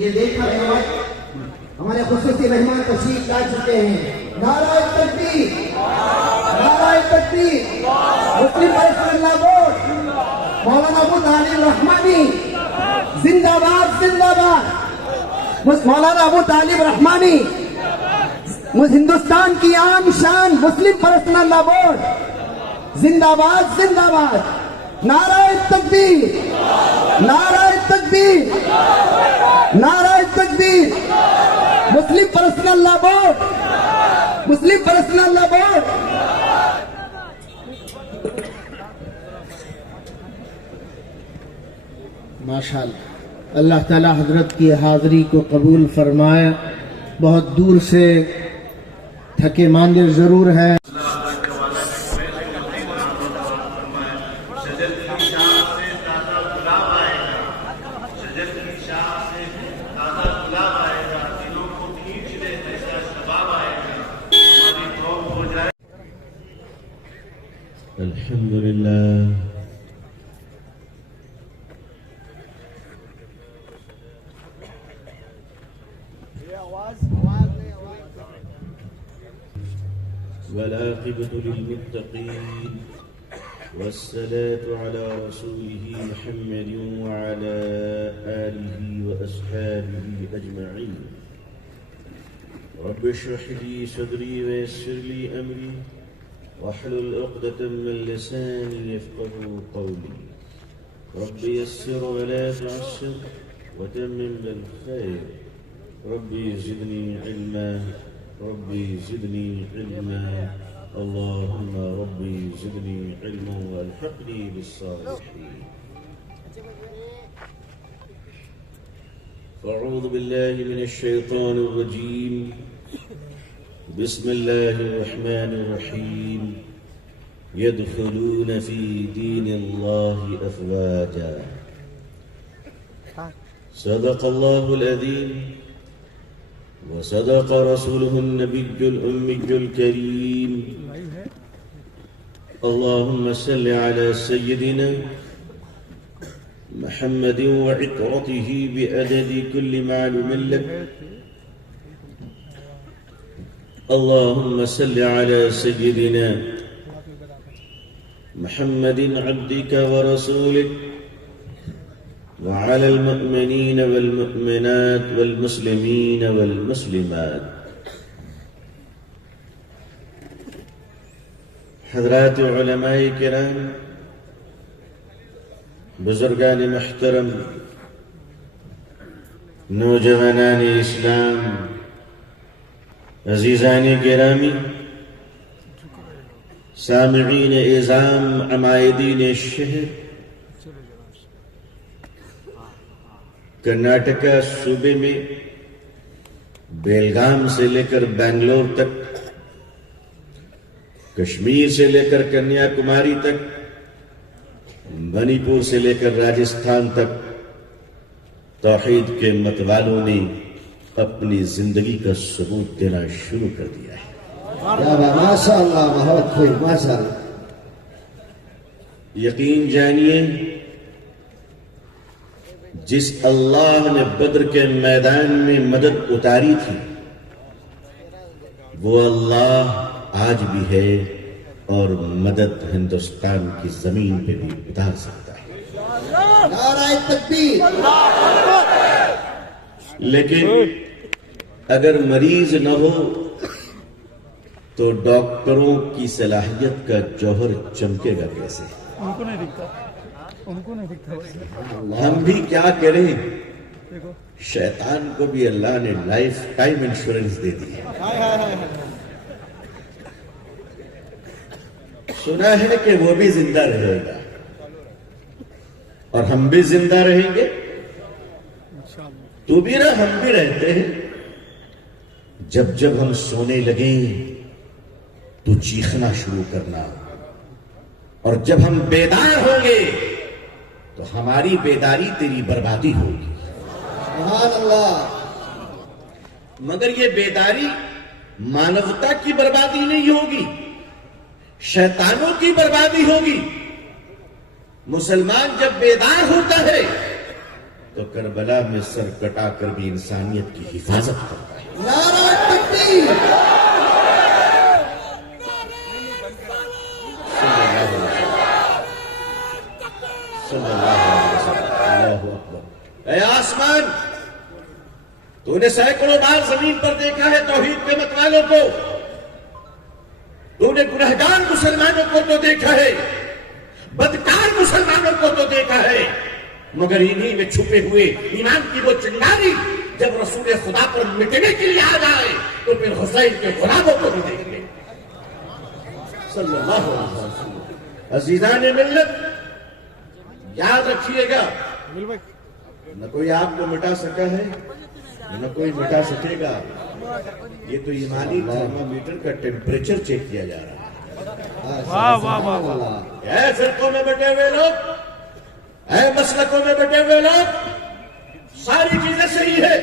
یہ دیکھا رحمت ہمارے خصوصی مہمان تشریف لا چکے ہیں. نعرہ تکبیر، نعرہ تکبیر. مسلم پرسنل اللہ بورڈ مولانا ابو طالب رحمانی زندہ باد، زندہ باد. مولانا ابو طالب رحمانی ہندوستان کی عام شان. مسلم پرسنل اللہ بورڈ زندہ باد، زندہ باد. نعرہ تکبیر، نعرہ تکبیر، نعرہ تکبیر. مسلم پرسنل لا بورڈ، مسلم پرسنل لا بورڈ. ماشاءاللہ، اللہ تعالی حضرت کی حاضری کو قبول فرمائے. بہت دور سے تھکے ماندے ضرور ہیں. الحمدللہ والعاقبة للمتقين والصلاة على رسوله محمد وعلى آله وأصحابه أجمعين. رب اشرح لي صدري ويسر لي أمري واحلل عقدة من لساني يفقهوا قولي. رب يسر ولا تعسر وتمم بالخير. ربي زدني علما، ربي زدني علما، اللهم ربي زدني علما والحقني بالصالحين. أعوذ بالله من الشيطان الرجيم. بسم الله الرحمن الرحيم. يدخلون في دين الله أفواجا. صدق الله العظيم وصدق رسوله النبي الأمي الكريم. اللهم صل على سيدنا محمد وعطرته بعدد كل معلوم لك. اللهم صل على سيدنا محمد عبدك ورسولك وعلى المؤمنين والمؤمنات والمسلمين والمسلمات. حضرات علماء کرام، بزرگان محترم، نوجوانان اسلام، عزیزان گرامی، سامعین اعظام، عمائدین شہر، کرناٹکا صوبے میں بیلگام سے لے کر بنگلور تک، کشمیر سے لے کر کنیا کماری تک، منی پور سے لے کر راجستھان تک توحید کے متوالوں نے اپنی زندگی کا ثبوت دینا شروع کر دیا ہے. ماشاء اللہ، بہت خوب، ماشاء اللہ. یقین جانیے، جس اللہ نے بدر کے میدان میں مدد اتاری تھی، وہ اللہ آج بھی ہے اور مدد ہندوستان کی زمین پہ بھی اتار سکتا ہے. نعرہ تکبیر. لیکن اگر مریض نہ ہو تو ڈاکٹروں کی صلاحیت کا جوہر چمکے گا کیسے؟ ان کو نہیں دکھتا، ان کو نہیں دکھتا. ہم بھی کیا کریں، شیطان کو بھی اللہ نے لائف ٹائم انشورنس دے دی ہے. سنا ہے کہ وہ بھی زندہ رہے گا اور ہم بھی زندہ رہیں گے. تو بھی رہ، ہم بھی رہتے ہیں. جب جب ہم سونے لگیں تو چیخنا شروع کرنا، اور جب ہم بیدار ہوں گے تو ہماری بیداری تیری بربادی ہوگی. سبحان اللہ. مگر یہ بیداری مانوتا کی بربادی نہیں ہوگی، شیطانوں کی بربادی ہوگی. مسلمان جب بیدار ہوتا ہے تو کربلا میں سر کٹا کر بھی انسانیت کی حفاظت کرتا ہے. نعرہ تکبیر. صلی اللہ علیہ وسلم. اللہ اکبر. اے آسمان، تو نے سینکڑوں بار زمین پر دیکھا ہے توحید کے مت والوں کو، تو نے گنہگار مسلمانوں کو تو دیکھا ہے، بدکار مسلمانوں کو تو دیکھا ہے، مگر انہی میں چھپے ہوئے ایمان کی وہ چنگاری جب رسول خدا پر مٹنے کے لیے آ جائے تو پھر حسین کے غلاموں کو بھی دیکھ لیں. صلی اللہ علیہ وسلم. عزیزان ملت، یاد رکھیے گا، نہ کوئی آپ کو مٹا سکا ہے، نہ کوئی مٹا سکے گا. یہ تو ایمانی تھرمامیٹر کا ٹیمپریچر چیک کیا جا رہا ہے. واہ واہ واہ واہ. اے فرقوں میں بٹے ہوئے لوگ، اے مسلکوں میں بٹے ہوئے لوگ، ساری چیزیں صحیح ہے،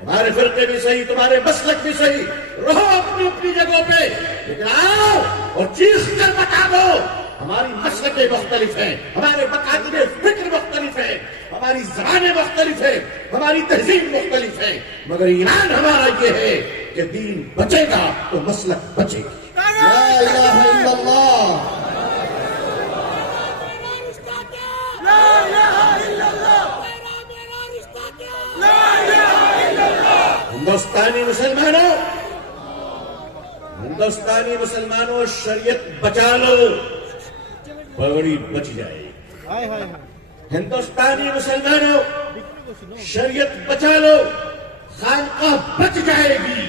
تمہارے فرقے بھی صحیح، تمہارے مسلک بھی صحیح، رہو اپنی اپنی جگہوں پہ، لیکن آؤ اور چیخ کر بتا دو ہماری مسلکیں مختلف ہیں، ہمارے مکاتب فکر مختلف ہیں، ہماری زبانیں مختلف ہیں، ہماری تہذیب مختلف ہے، مگر ایمان ہمارا یہ ہے کہ دین بچے گا تو مسلک بچے گی. لا الہ الا اللہ. ہندوستانی مسلمانوں، شریعت بچا لو، پگڑی بچ جائے گی. ہندوستانی مسلمانوں، شریعت بچا لو، خانقاہ بچ جائے گی.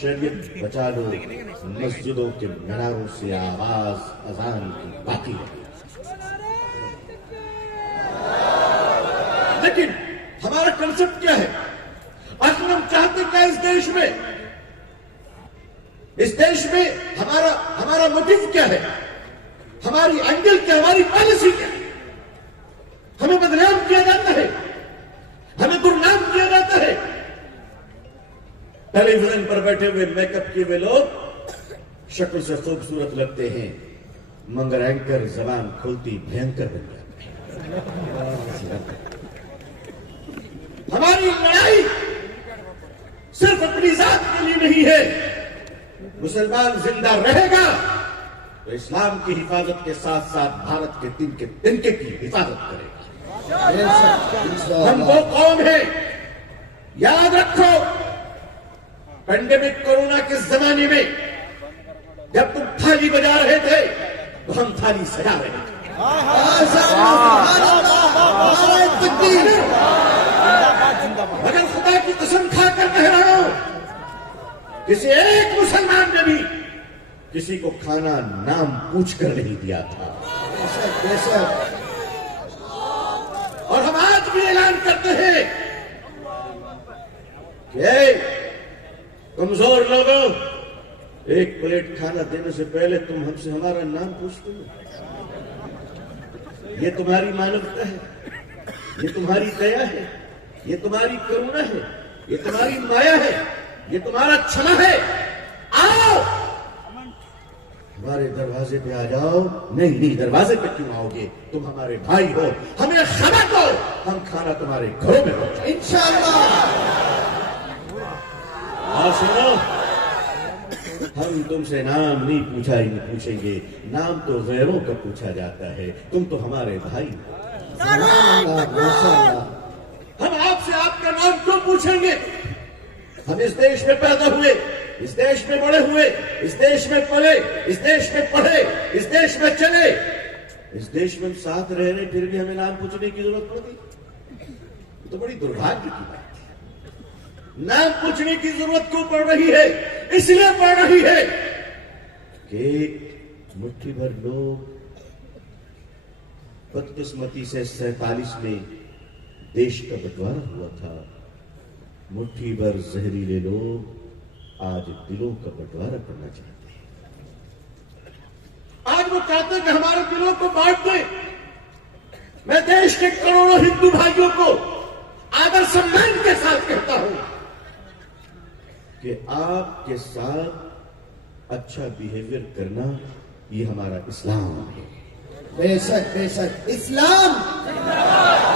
شریعت بچا لو، مسجدوں کے میناروں سے آواز اذان کی باقی رہے. لیکن ہمارا کنسپٹ کیا ہے؟ آخر ہم چاہتے کیا اس دیش میں ہمارا موٹیو کیا ہے؟ ہماری اینگل کیا، ہماری پالیسی کیا؟ ہمیں بدنام کیا جاتا ہے، ہمیں گمنام کیا جاتا ہے. ٹیلی ویژن پر بیٹھے ہوئے میک اپ کیے ہوئے لوگ شکل سے خوبصورت لگتے ہیں، مگر اینکر زبان کھولتی بھینکر بن جاتے ہیں. ہماری لڑائی صرف اپنی ذات کے لیے نہیں ہے. مسلمان زندہ رہے گا تو اسلام کی حفاظت کے ساتھ ساتھ بھارت کے تنکے کی حفاظت کرے گا. ہم وہ قوم ہیں، یاد رکھو، پینڈیمک کورونا کے زمانے میں جب تم تھالی بجا رہے تھے تو ہم تھالی سجا رہے تھے. مگر خدا کی قسم کھا کر کہہ رہا ہوں، کسی ایک مسلمان نے بھی کسی کو کھانا نام پوچھ کر نہیں دیا تھا. اور ہم آج بھی اعلان کرتے ہیں کہ اے کمزور لوگوں، ایک پلیٹ کھانا دینے سے پہلے تم ہم سے ہمارا نام پوچھتے ہو. یہ تمہاری مانوتا ہے، یہ تمہاری دیا ہے، یہ تمہاری کرونا ہے، یہ تمہاری مایا ہے، یہ تمہارا چھنا ہے. آؤ ہمارے دروازے پہ آ جاؤ. نہیں، دروازے پہ کیوں آؤ گے؟ تم ہمارے بھائی ہو، ہمیں خبر دو، ہم کھانا تمہارے گھروں میں پہنچائیں انشاءاللہ. اور سنو، ہم تم سے نام نہیں پوچھیں گے، نام تو غیروں کا پوچھا جاتا ہے. تم تو ہمارے بھائی ہو. ہم آپ سے آپ کا نام کیوں پوچھیں گے؟ ہم اس دیش میں پیدا ہوئے، اس دیش میں بڑے ہوئے، اس دیش میں پلے، اس دیش میں پڑھے، اس دیش میں چلے، اس دیش میں ہم ساتھ رہ رہے، پھر بھی ہمیں نام پوچھنے کی ضرورت پڑتی. تو بڑی دربھاگیہ کی بات ہے. نام پوچھنے کی ضرورت کیوں پڑ رہی ہے؟ اس لیے پڑ رہی ہے کہ ایک مٹھی بھر لوگ بدقسمتی سے 47 میں دیش کا بٹوارا ہوا تھا. مٹھی بھر زہریلے لوگ آج دلوں کا بٹوارا کرنا چاہتے ہیں. آج وہ چاہتے ہیں کہ ہمارے دلوں کو بانٹ دیں. میں دیش کے کروڑوں ہندو بھائیوں کو آدر سمان کے ساتھ کہتا ہوں کہ آپ کے ساتھ اچھا بیہیویئر کرنا یہ ہمارا اسلام ہے. بے شک اسلام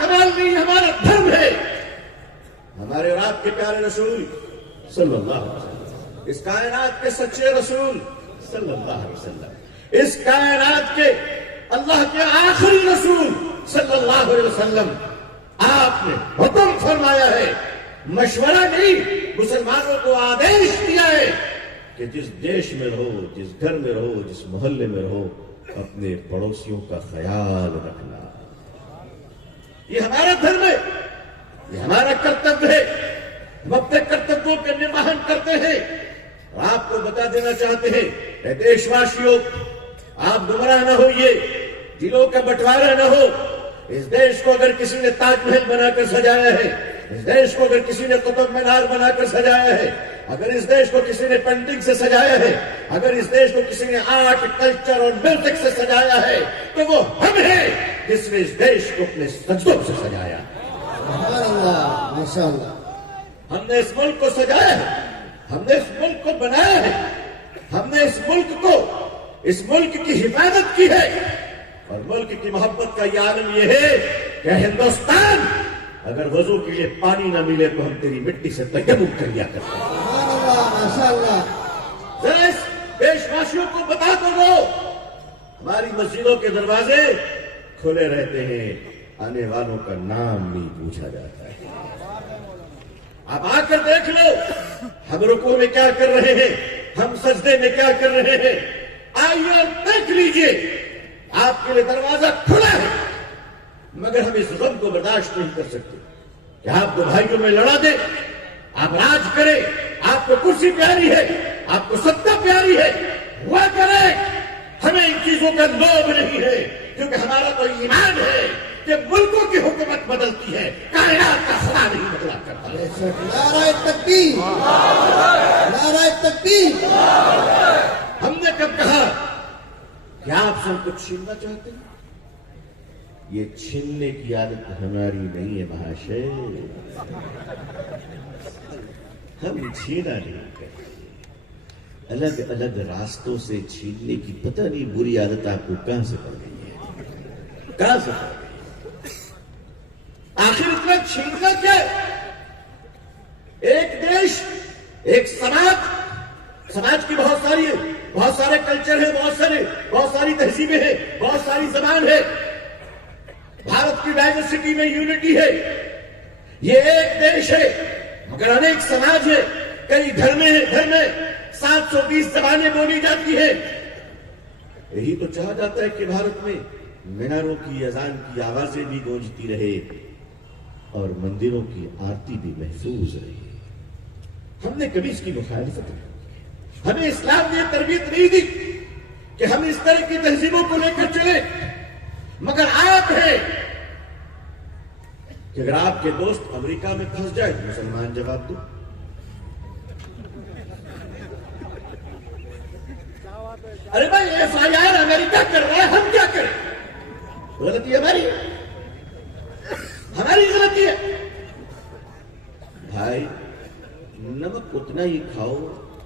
کمال نہیں، یہ ہمارا دھرم ہے. ہمارے اور آپ کے پیارے رسول صلی اللہ علیہ وسلم، اس کائنات کے سچے رسول صلی اللہ علیہ وسلم، اس کائنات کے اللہ کے آخری رسول صلی اللہ علیہ وسلم، آپ نے حکم فرمایا ہے، مشورہ نہیں، مسلمانوں کو آدیش دیا ہے کہ جس دیش میں رہو، جس گھر میں رہو، جس محلے میں رہو، اپنے پڑوسیوں کا خیال رکھنا. یہ ہمارا دھرم ہے، یہ ہمارا کرتویہ ہے. ہم اپنے کرتویوں کا نرواہن کرتے ہیں. اور آپ کو بتا دینا چاہتے ہیں، اے دیش واسیوں، آپ گمراہ نہ ہوئیے، دلوں کا بٹوارا نہ ہو. اس دیش کو اگر کسی نے تاج محل بنا کر سجایا ہے، اس دیش کو اگر کسی نے قطب مینار بنا کر سجایا ہے، اگر اس دیش کو کسی نے پینٹنگ سے سجایا ہے، اگر اس دیش کو کسی نے آرٹ، کلچر اور میوزک سے سجایا ہے، تو وہ ہم ہیں جس نے اس دیش کو اپنے سجدوں سے سجایا. سبحان اللہ، ماشاء اللہ. ہم نے اس ملک کو سجایا ہے، ہم نے اس ملک کو بنایا ہے، ہم نے اس ملک کی حفاظت کی ہے. اور ملک کی محبت کا یہ عالم یہ ہے کہ ہندوستان، اگر وضو کے لیے پانی نہ ملے تو ہم تیری مٹی سے تیمم کر لیا کرتے ہیں. سبحان اللہ، ماشاء اللہ. ذرا اس دیش واسیوں کو بتا دو، ہماری مسجدوں کے دروازے کھلے رہتے ہیں، آنے والوں کا نام نہیں پوچھا جاتا ہے. آپ آ کر دیکھ لو ہم رکوع میں کیا کر رہے ہیں، ہم سجدے میں کیا کر رہے ہیں. آئیے اور دیکھ لیجئے، آپ کے لیے دروازہ کھلا ہے، مگر ہم اس غم کو برداشت نہیں کر سکتے کہ آپ کو بھائیوں میں لڑا دیں، آپ راج کریں. آپ کو کرسی پیاری ہے، آپ کو ستا پیاری ہے، ہوا کرے. ہمیں ان چیزوں کا لوبھ نہیں ہے، کیونکہ ہمارا تو ایمان ہے کہ ملکوں کی حکومت بدلتی ہے، کائنات کا خدا نہیں بدلا کرتا. نعرہ تکبیر، نعرہ تکبیر. ہم نے کب کہا کہ آپ سب کچھ چھیننا چاہتے ہیں؟ یہ چھیننے کی عادت ہماری نہیں ہے مہاشے، ہم چھینا نہیں کرتے. الگ الگ راستوں سے چھیننے کی پتہ نہیں بری عادت آپ کو کہاں سے پڑ گئی ہے، کہاں سے پڑ گئی. آخر اتنا چھیننا کیا ہے؟ ایک دیش، ایک سماج کی بہت سارے کلچر ہیں، بہت ساری تہذیبیں ہیں، بہت ساری زبان ہے. بھارت کی ڈائیورسٹی میں یونٹی ہے. یہ ایک دیش ہے مگر انیک سماج ہے. کئی گھر میں 720 زبانیں بولی جاتی ہیں. یہی تو چاہا جاتا ہے کہ بھارت میں میناروں کی اذان کی آوازیں بھی گونجتی رہے اور مندروں کی آرتی بھی محفوظ رہے. ہم نے کبھی اس کی مخالفت نہیں کی. ہمیں اسلام نے تربیت نہیں دی کہ ہم اس طرح کی تہذیبوں کو لے کر چلیں. مگر آپ ہیں کہ اگر آپ کے دوست امریکہ میں پھنس جائے تو مسلمان جواب دو. ارے بھائی FIR امریکہ کر رہا ہے، ہم کیا کریں؟ غلطی ہماری غلطی ہے. بھائی نمک اتنا ہی کھاؤ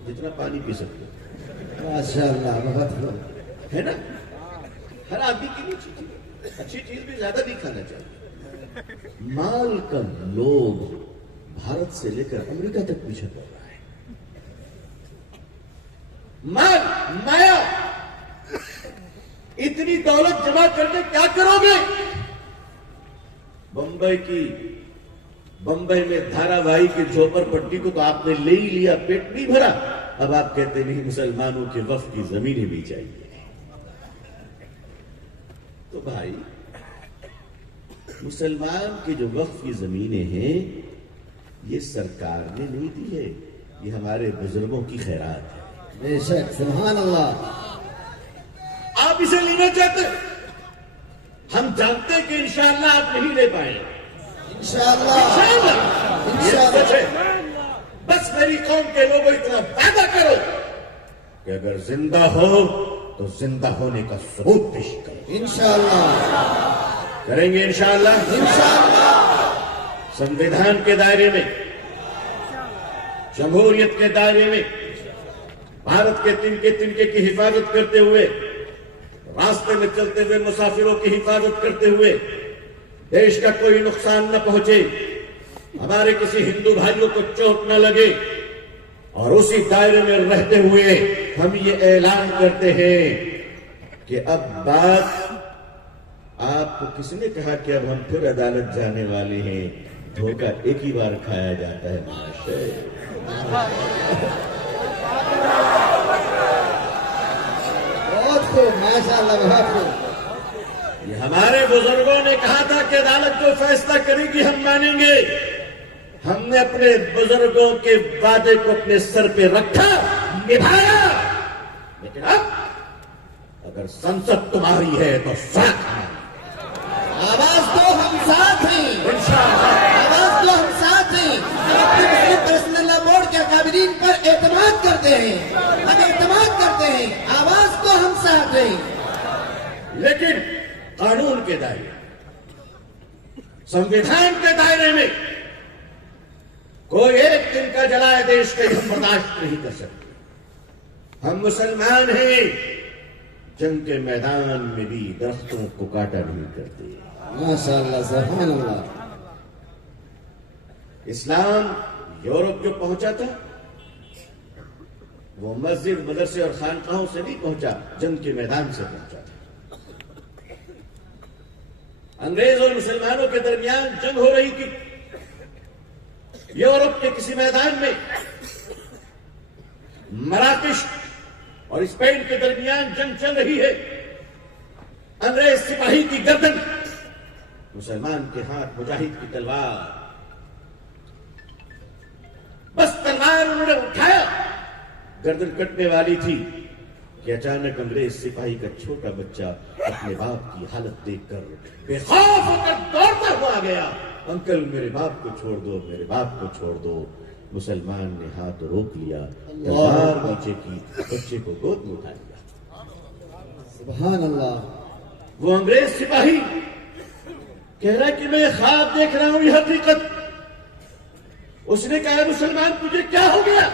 جتنا پانی پی سکتے ہو. ماشاء اللہ، بہت ہے نا؟ ہر آدمی کی نہیں چیز، اچھی چیز بھی زیادہ بھی کھانا چاہیے. مال کا لوگ بھارت سے لے کر امریکہ تک پیچھے کر رہا ہے. مال، مایا، اتنی دولت جمع کر کے کیا کرو گے؟ بمبئی میں دھارا بھائی کی جھوپڑ پٹی کو تو آپ نے لے ہی لیا، پیٹ نہیں بھرا. اب آپ کہتے نہیں مسلمانوں کے وقف کی زمینیں بھی چاہیے. تو بھائی مسلمان کی جو وقف کی زمینیں ہیں یہ سرکار نے نہیں دی ہے، یہ ہمارے بزرگوں کی خیرات ہے. بے شک، سبحان اللہ. آپ اسے لینا چاہتے، ہم جانتے ہیں کہ انشاءاللہ آپ نہیں لے پائیں. انشاءاللہ، یہ سچ ہے. بس میری قوم کے لوگوں اتنا وعدہ کرو کہ اگر زندہ ہو تو زندہ ہونے کا ثبوت پیش کرو. انشاءاللہ کریں گے انشاءاللہ. سنویدھان کے دائرے میں، جمہوریت کے دائرے میں، بھارت کے تنکے کی حفاظت کرتے ہوئے راستے میں چلتے ہوئے مسافروں کی حفاظت کرتے ہوئے دیش کا کوئی نقصان نہ پہنچے، ہمارے کسی ہندو بھائیوں کو چوٹ نہ لگے، اور اسی دائرے میں رہتے ہوئے ہم یہ اعلان کرتے ہیں کہ اب بات آپ کو کس نے کہا کہ اب ہم پھر عدالت جانے والے ہیں؟ دھوکہ ایک ہی بار کھایا جاتا ہے معاشرے۔ بہت خوب، ماشاء اللہ، بہت خوب۔ یہ ہمارے بزرگوں نے کہا تھا کہ عدالت جو فیصلہ کرے گی ہم مانیں گے۔ ہم نے اپنے بزرگوں کے وعدے کو اپنے سر پہ رکھا، نبھایا، لیکن اب اگر سنسد تمہاری ہے تو ساتھ ہے۔ آواز دو، ہم ساتھ ہیں، انشاءاللہ آواز دو، ہم ساتھ ہیں۔ ہم اپنے مسلم پرسنل لا بورڈ کے قابلین پر اعتماد کرتے ہیں، ہم اعتماد کرتے ہیں، آواز دو، ہم ساتھ ہیں۔ لیکن قانون کے دائرے، سنویدھان کے دائرے میں کوئی ایک دن کا جلائے دیش کے ہم برداشت نہیں کر سکتے۔ ہم مسلمان ہیں، جنگ کے میدان میں بھی درختوں کو کاٹا نہیں کرتے۔ ماشاء اللہ، سبحان اللہ۔ اسلام یورپ جو پہنچا تھا وہ مسجد، مدرسے اور خانقاہوں سے نہیں پہنچا، جنگ کے میدان سے پہنچا تھا۔ انگریز اور مسلمانوں کے درمیان جنگ ہو رہی تھی، یورپ کے کسی میدان میں مراکش اور اسپین کے درمیان جنگ چل رہی ہے۔ انگریز سپاہی کی گردن، مسلمان کے ہاتھ مجاہد کی تلوار، بس تلوار انہوں نے اٹھایا، گردن کٹنے والی تھی کہ اچانک انگریز سپاہی کا چھوٹا بچہ اپنے باپ کی حالت دیکھ کر بے خوف ہو کر دوڑتا ہوا گیا، انکل میرے باپ کو چھوڑ دو، میرے باپ کو چھوڑ دو۔ مسلمان نے ہاتھ روک لیا، تلوار نیچے کی، بچے کو گود میں اٹھا لیا۔ سبحان اللہ۔ وہ انگریز سپاہی کہہ رہا کہ میں خواب دیکھ رہا ہوں، یہ حقیقت۔ اس نے کہا مسلمان تجھے کیا ہو گیا؟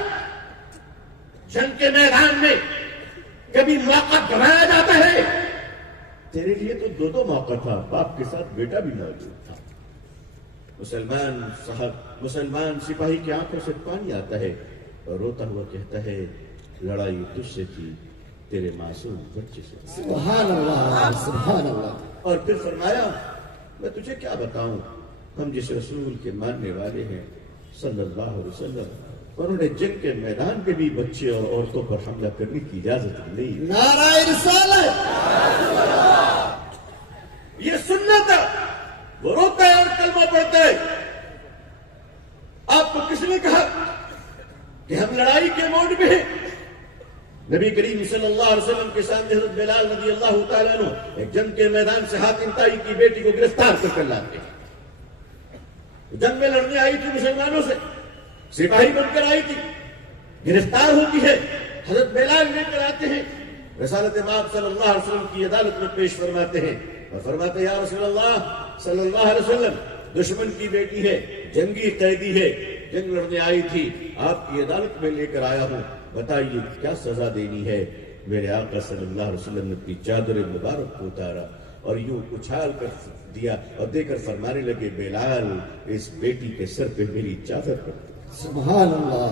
جنگ کے میدان میں کبھی موقع گنوایا جاتا ہے، تیرے لیے تو دو دو موقع تھا، باپ کے ساتھ بیٹا بھی موجود تھا۔ مسلمان سپاہی کی آنکھوں سے پانی آتا ہے اور روتا ہوا کہتا ہے لڑائی تجھ سے تھی، تیرے معصوم بچے سے۔ سبحان اللہ، سبحان اللہ۔ اور پھر فرمایا میں تجھے کیا بتاؤں، ہم جس رسول کے ماننے والے ہیں صلی اللہ علیہ وسلم، انہوں نے جنگ کے میدان میں بھی بچے اور عورتوں پر حملہ کرنے کی اجازت نہیں۔ نعرہ رسالت۔ یہ سنت ہے، وہ روتا ہے اور کلمہ پڑھتا ہے۔ آپ کو کس نے کہا کہ ہم لڑائی کے موڈ میں ہیں؟ نبی کریم صلی اللہ علیہ وسلم کے سامنے حضرت بلال رضی اللہ تعالیٰ عنہ ایک جنگ کے میدان سے حاتم طائی کی بیٹی کو گرفتار کر لاتے ہیں۔ جنگ میں لڑنے آئی تھی مسلمانوں سے، سپاہی بن کر آئی تھی، گرفتار ہوتی ہے، حضرت بلال لے کر آتے ہیں، رسالت مآب صلی اللہ علیہ وسلم کی عدالت میں پیش فرماتے ہیں اور فرماتے ہیں یا رسول اللہ صلی اللہ علیہ وسلم، دشمن کی بیٹی ہے، جنگی قیدی ہے، جنگ لڑنے آئی تھی، آپ کی عدالت میں لے کر آیا ہوں، بتائیے کیا سزا دینی ہے؟ میرے آقا صلی اللہ علیہ وسلم نے اپنی چادر مبارک کو اتارا اور یوں اچھال کر دیا اور دے کر فرمانے لگے بلال اس بیٹی کے سر پہ میری چادر پر۔ سبحان اللہ۔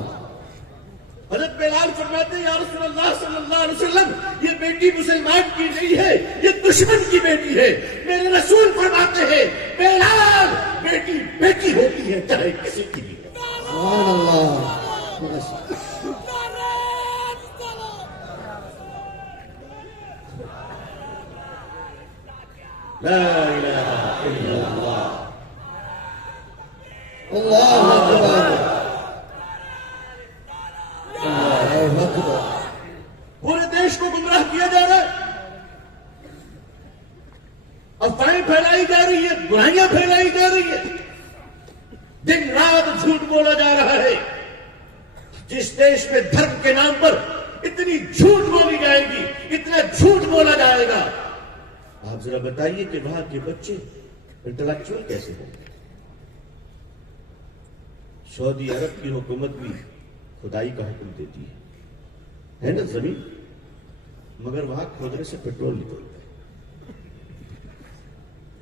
حضرت بلال فرماتے ہیں یا رسول اللہ صلی اللہ علیہ وسلم، یہ بیٹی مسلمان کی نہیں ہے، یہ دشمن کی بیٹی ہے۔ میرے رسول فرماتے ہیں بلال بیٹی بیٹی ہوتی ہے چاہے کسی کی بھی۔ سبحان اللہ۔ لا الہ الا اللہ۔ اللہ اکبر، اللہ اکبر۔ پورے دیش کو گمراہ کیا جا رہا ہے، افواہیں پھیلائی جا رہی ہے، برائیاں پھیلائی جا رہی ہے، دن رات جھوٹ بولا جا رہا ہے۔ جس دیش میں دھرم کے نام پر اتنی جھوٹ بولی جائے گی، اتنا جھوٹ بولا جائے گا، آپ ذرا بتائیے کہ وہاں کے بچے انٹلیکچوئل کیسے ہوں گے؟ سعودی عرب کی حکومت بھی کھدائی کا حکم دیتی ہے نا زمین، مگر وہاں کھودنے سے پیٹرول نکلتا ہے۔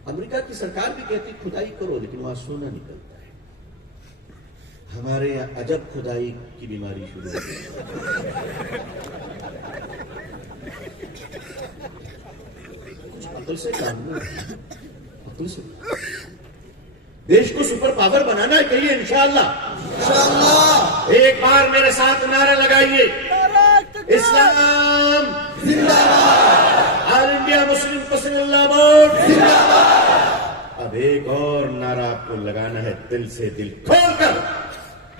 امریکہ کی سرکار بھی کہتی کھدائی کرو لیکن وہاں سونا نکلتا ہے. ہمارے یہاں عجب کھدائی کی بیماری شروع ہو گئی. عقل سے کام نہیں. عقل سے دیش کو سپر پاور بنانا ہے. کہیے انشاءاللہ. ایک بار میرے ساتھ نعرہ لگائیے. اسلام زندہ باد. آل انڈیا مسلم پسند اللہ بورڈ زندہ باد. اب ایک اور نعرہ آپ کو لگانا ہے دل سے دل کھول کر.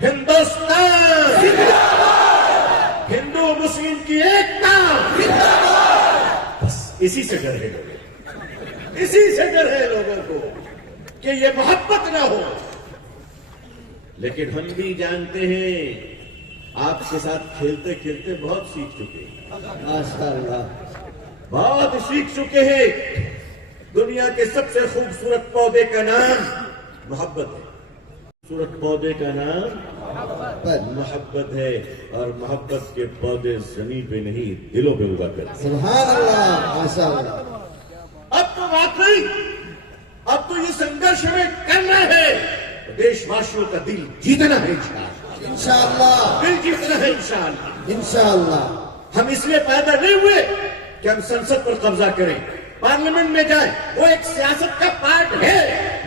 ہندوستان زندہ باد. ہندو مسلم کی ایکتا زندہ باد. بس اسی سے ڈر ہے لوگوں. اسی سے ڈر ہے لوگوں کو کہ یہ محبت نہ ہو. لیکن ہم بھی جانتے ہیں آپ کے ساتھ کھیلتے کھیلتے بہت سیکھ چکے ہیں. ماشاءاللہ. بہت سیکھ چکے ہیں. دنیا کے سب سے خوبصورت پودے کا نام محبت ہے. خوبصورت پودے کا نام محبت ہے. اور محبت کے پودے زمین پہ نہیں دلوں پہ اگا کرتے. سبحان اللہ. ماشاءاللہ. اب تو واقعی اب تو یہ سنگرش ہمیں کرنا ہے. دیش واسیوں کا دل جیتنا ہے انشاءاللہ. انشاءاللہ. دل جیتنا ہے انشاءاللہ. انشاءاللہ. ہم اس لیے پیدا نہیں ہوئے کہ ہم سنسد پر قبضہ کریں, پارلیمنٹ میں جائیں. وہ ایک سیاست کا پارٹ ہے.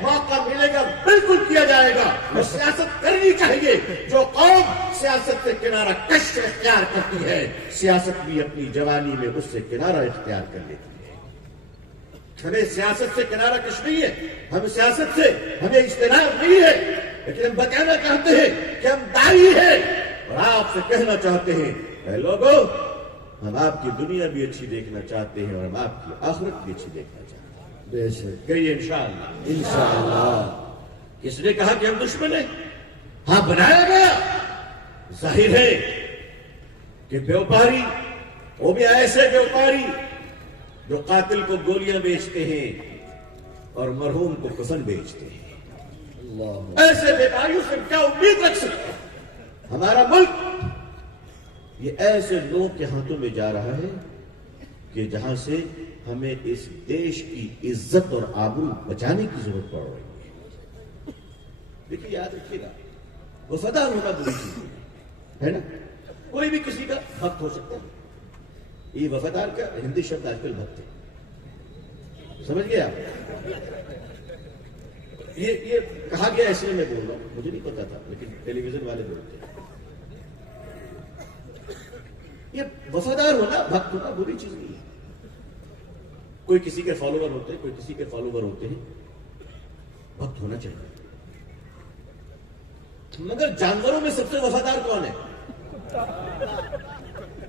موقع ملے گا بالکل کیا جائے گا. اور سیاست کرنی چاہیے. جو قوم سیاست سے کنارہ کش اختیار کرتی ہے سیاست بھی اپنی جوانی میں اس سے کنارہ اختیار کر لیتی ہے. ہمیں سیاست سے کنارہ کش نہیں ہے. ہم سیاست سے ہمیں اجتناب نہیں ہے. لیکن ہم بتانا چاہتے ہیں کہ ہم داعی ہیں اور آپ سے کہنا چاہتے ہیں اے لوگوں ہم آپ کی دنیا بھی اچھی دیکھنا چاہتے ہیں اور ہم آپ کی آخرت بھی اچھی دیکھنا چاہتے ہیں. بے شک. کہیے انشاءاللہ. انشاءاللہ. کس نے کہا کہ ہم دشمن ہیں؟ ہاں بنایا گیا. ظاہر ہے کہ بیوپاری وہ بھی ایسے بیوپاری جو قاتل کو گولیاں بیچتے ہیں اور مرحوم کو کفن بیچتے ہیں. اللہ. ایسے بیپاریوں سے کیا امید رکھ سکتے ہیں؟ ہمارا ملک یہ ایسے لوگ کے ہاتھوں میں جا رہا ہے کہ جہاں سے ہمیں اس دیش کی عزت اور آبرو بچانے کی ضرورت پڑ رہی ہے. دیکھیے یاد رکھیے گا وفادار ہونا بری چیز ہے نا. کوئی بھی کسی کا بھکت ہو سکتا ہے. یہ وفادار کا ہندی شبد آج کل بھکت ہے. سمجھ گئے آپ؟ یہ کہا گیا اس لیے میں بول رہا ہوں. مجھے نہیں پتا تھا لیکن ٹیلی ویژن والے بولتے ہیں. یہ وفادار ہونا بھکت ہونا بری چیز نہیں ہے. کوئی کسی کے فالوور ہوتے ہیں کوئی کسی کے فالوور ہوتے ہیں. بھکت ہونا چاہیے. مگر جانوروں میں سب سے وفادار کون ہے؟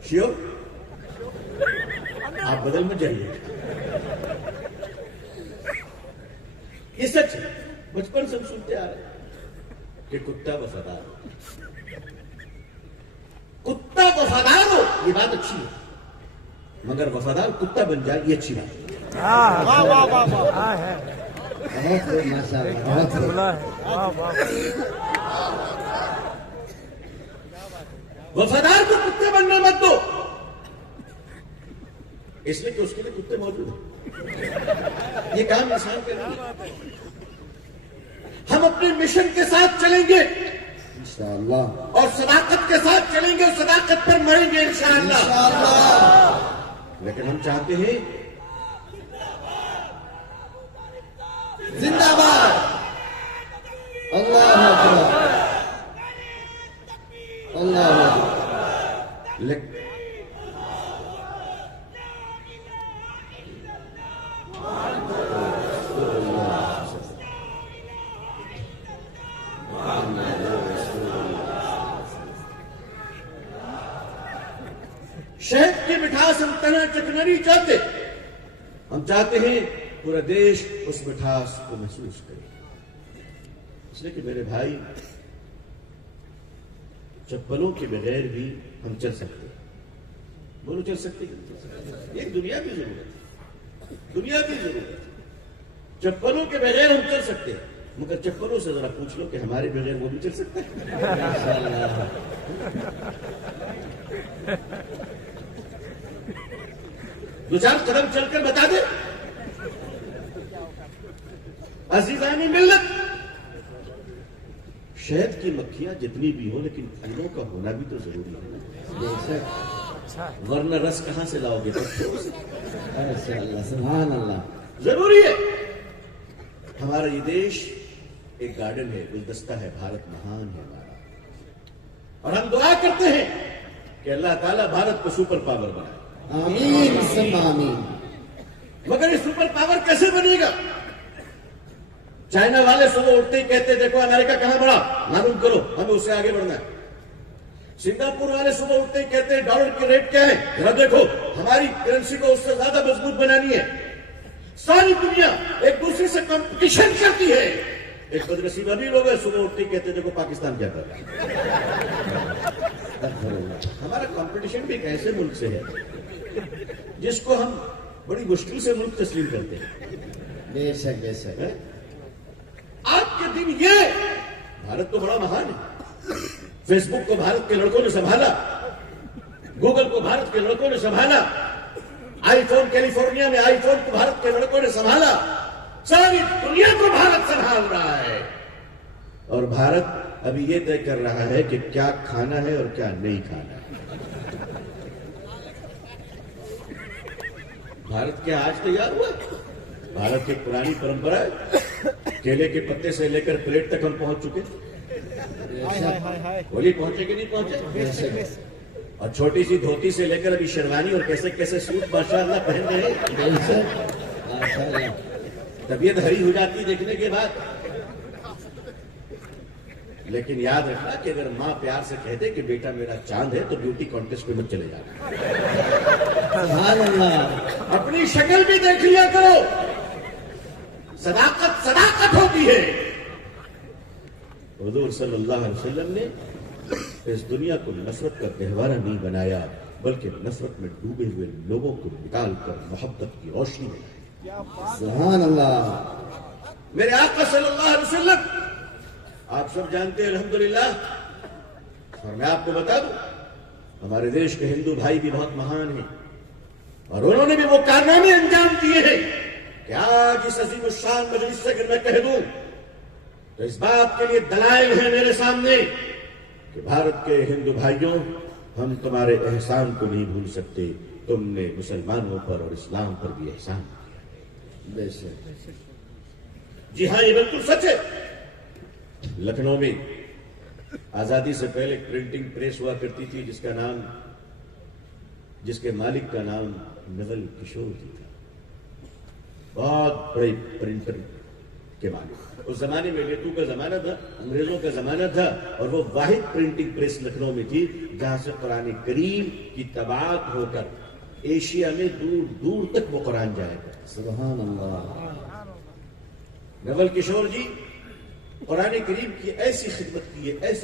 شیور آپ بدل میں جائیے. یہ سچ ہے. بچپن سے ہم سنتے آ رہے ہیں کہ کتا وفادار ہو. کتا وفادار ہو یہ بات اچھی ہے مگر وفادار کتا بن جائے یہ اچھی بات ہے. بہت خوب. ماشاءاللہ. بہت خوب. وفادار کو کتے بننا مت دو اس لیے کہ اس کے لیے کتے موجود ہیں. یہ کام انسان کا نہیں ہے. ہم اپنے مشن کے ساتھ چلیں گے انشاءاللہ. اور صداقت کے ساتھ چلیں گے اور صداقت پر مریں گے انشاءاللہ. انشاءاللہ. لیکن ہم چاہتے ہیں زندہ باد. اللہ اکبر. اللہ اکبر. لیکن شہد کی مٹھاس ہم تنا چکھنا نہیں چاہتے. ہم چاہتے ہیں پورا دیش اس مٹھاس کو محسوس کرے. اس لیے کہ میرے بھائی چپلوں کے بغیر بھی ہم چل سکتے ہیں. بولو چل سکتے ہیں. ایک دنیا کی ضرورت ہے. دنیا کی ضرورت ہے. چپلوں کے بغیر ہم چل سکتے ہیں مگر چپلوں سے ذرا پوچھ لو کہ ہمارے بغیر وہ بھی چل سکتے ہیں. دو چار قدم چل کر بتا دے. عزیزانی ملت، شہد کی مکھیاں جتنی بھی ہو لیکن پھولوں کا ہونا بھی تو ضروری ہے نا، ورنہ رس کہاں سے لاؤ گے؟ سبحان اللہ. ضروری ہے. ہمارا یہ دیش ایک گارڈن ہے، گلدستہ ہے، بھارت مہان ہے ہمارا، اور ہم دعا کرتے ہیں کہ اللہ تعالیٰ بھارت کو سپر پاور بنائے. آمین ثم آمین. مگر یہ سپر پاور کیسے بنے گا؟ چائنا والے صبح اٹھتے ہی کہتے دیکھو امریکہ کہاں بڑھا، معلوم کرو، ہمیں اس سے آگے بڑھنا ہے. سنگاپور والے صبح اٹھتے ہی کہتے ہیں ڈالر کی ریٹ کیا ہے، ذرا دیکھو ہماری کرنسی کو اس سے زیادہ مضبوط بنانی ہے. ساری دنیا ایک دوسرے سے کمپٹیشن کرتی ہے. ایک بدنصیب ابھی لوگ ہیں صبح اٹھتے ہی کہتے ہیں دیکھو پاکستان کیا کر رہا ہے. ہمارا کمپٹیشن بھی ایک ایسے ملک سے ہے جس کو ہم بڑی مشکل سے ملک تسلیم کرتے ہیں. بے شک بے شک. آج کے دن یہ بھارت تو بڑا مہان ہے. فیس بک کو بھارت کے لڑکوں نے سنبھالا، گوگل کو بھارت کے لڑکوں نے سنبھالا، آئی فون کیلیفورنیا میں آئی فون کو بھارت کے لڑکوں نے سنبھالا. ساری دنیا کو بھارت سنبھال رہا ہے، اور بھارت ابھی یہ طے کر رہا ہے کہ کیا کھانا ہے اور کیا نہیں کھانا ہے. بھارت کیا آج تیار ہوا؟ بھارت کی پرانی پرمپرا ہے. کیلے کے پتے سے لے کر پلیٹ تک ہم پہنچ چکے. بولی پہنچے کہ نہیں پہنچے؟ اور چھوٹی سی دھوتی سے لے کر ابھی شیروانی اور کیسے کیسے سوٹ ماشاءاللہ پہن رہے ہیں. طبیعت ہری ہو جاتی دیکھنے کے بعد. لیکن یاد رکھنا کہ اگر ماں پیار سے کہتے کہ بیٹا میرا چاند ہے تو بیوٹی کانٹیسٹ میں مت چلے جانا. سبحان اللہ. اپنی شکل بھی دیکھ لیا کرو. صداقت صداقت ہوتی ہے. حضور صلی اللہ علیہ وسلم نے اس دنیا کو نفرت کا گہوارہ نہیں بنایا بلکہ نفرت میں ڈوبے ہوئے لوگوں کو نکال کر محبت کی روشنی میں. سبحان اللہ. میرے آقا صلی اللہ علیہ وسلم آپ سب جانتے ہیں الحمدللہ. اور میں آپ کو بتا دوں ہمارے دیش کے ہندو بھائی بھی بہت مہان ہیں اور انہوں نے بھی وہ کارنامے انجام دیے ہیں کہ آج اس عظیم الشان مجلس سے اگر میں کہہ دوں تو اس بات کے لیے دلائل ہیں میرے سامنے کہ بھارت کے ہندو بھائیوں، ہم تمہارے احسان کو نہیں بھول سکتے. تم نے مسلمانوں پر اور اسلام پر بھی احسان کیا. بے شک. جی ہاں یہ بالکل سچ ہے. لکھنؤ میں آزادی سے پہلے پرنٹنگ پریس ہوا کرتی تھی جس کے مالک کا نام نول کشور جی تھا. بہت بڑے پرنٹر کے مالک. اس زمانے میں لیٹو کا زمانہ تھا، انگریزوں کا زمانہ تھا، اور وہ واحد پرنٹنگ پریس لکھنؤ میں تھی جہاں سے قرآن کریم کی طباعت ہو کر ایشیا میں دور دور تک وہ قرآن جائے گا. سبحان اللہ. نول کشور جی قرآن کریم کی ایسی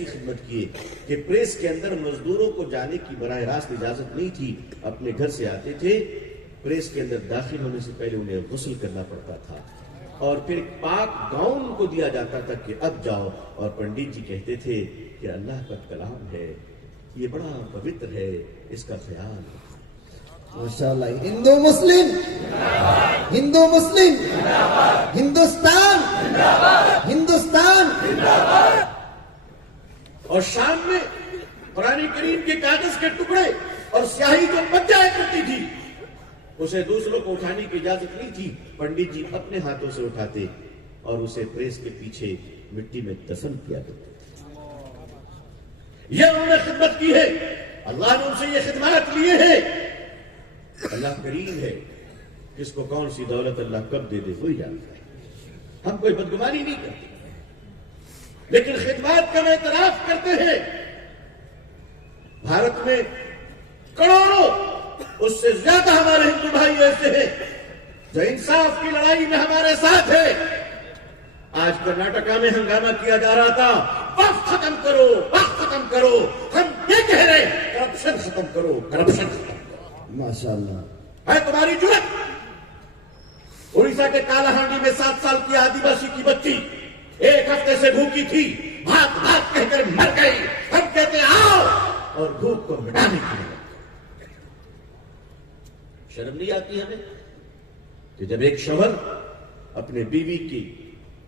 خدمت کی کہ پریس کے اندر مزدوروں کو جانے کی براہ راست اجازت نہیں تھی. اپنے گھر سے آتے تھے، پریس کے اندر داخل ہونے سے پہلے انہیں غسل کرنا پڑتا تھا اور پھر پاک گاؤن کو دیا جاتا تھا کہ اب جاؤ. اور پنڈت جی کہتے تھے کہ اللہ کا کلام ہے، یہ بڑا پوتر ہے، اس کا خیال. ماشاءاللہ. ہندو مسلم، ہندو مسلم، ہندوستان، ہندوستان. اور شام میں قرآن کریم کے کاغذ کے ٹکڑے اور سیاہی جو بچ جایا کرتی تھی اسے دوسروں کو اٹھانے کی اجازت نہیں تھی. پنڈت جی اپنے ہاتھوں سے اٹھاتے اور اسے پریس کے پیچھے مٹی میں دفن کیا کرتے تھے. یہ انہوں نے خدمت کی ہے. اللہ نے ان سے یہ خدمات لیے ہیں. اللہ کریم ہے، کس کو کون سی دولت اللہ کب دے دے وہی جانتا ہے. ہم کوئی بدگمانی نہیں کرتے لیکن خدمات کا اعتراف کرتے ہیں. بھارت میں کروڑوں، اس سے زیادہ ہمارے ہندو بھائی ایسے ہیں جو انصاف کی لڑائی میں ہمارے ساتھ ہے. آج کرناٹکا میں ہنگامہ کیا جا رہا تھا، وقت ختم کرو، وقت ختم کرو. ہم یہ کہہ رہے ہیں کرپشن ختم کرو، کرپشن ختم کرو. ماشاءاللہ. ہے تمہاری جرت. اڑیسہ کے کالا ہانڈی میں 7 سال کی آدیواسی کی بچی 1 ہفتے سے بھوکی تھی، بھاگ بھاگ کہہ کر مر گئی. ہم کہتے آؤ اور بھوک کو مٹانے کے لیے. شرم نہیں آتی ہمیں کہ جب ایک شوہر اپنے بیوی کی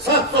700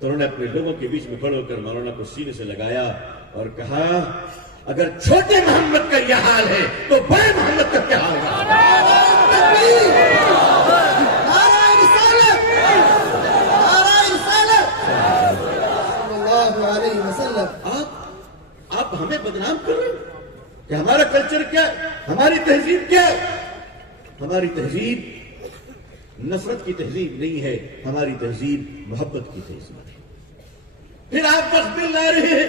تو انہوں نے اپنے لوگوں کے بیچ میں کھڑے ہو کر مولانا کو سینے سے لگایا اور کہا اگر چھوٹے محمد کا یہ حال ہے تو بڑے محمد کا کیا حال ہوگا؟ آپ ہمیں بدنام کر رہے ہیں کہ ہمارا کلچر کیا ہے، ہماری تہذیب کیا ہے؟ ہماری تہذیب نفرت کی تہذیب نہیں ہے، ہماری تہذیب محبت کی تہذیب ہے۔ پھر آپ وقت بل لا رہے ہیں،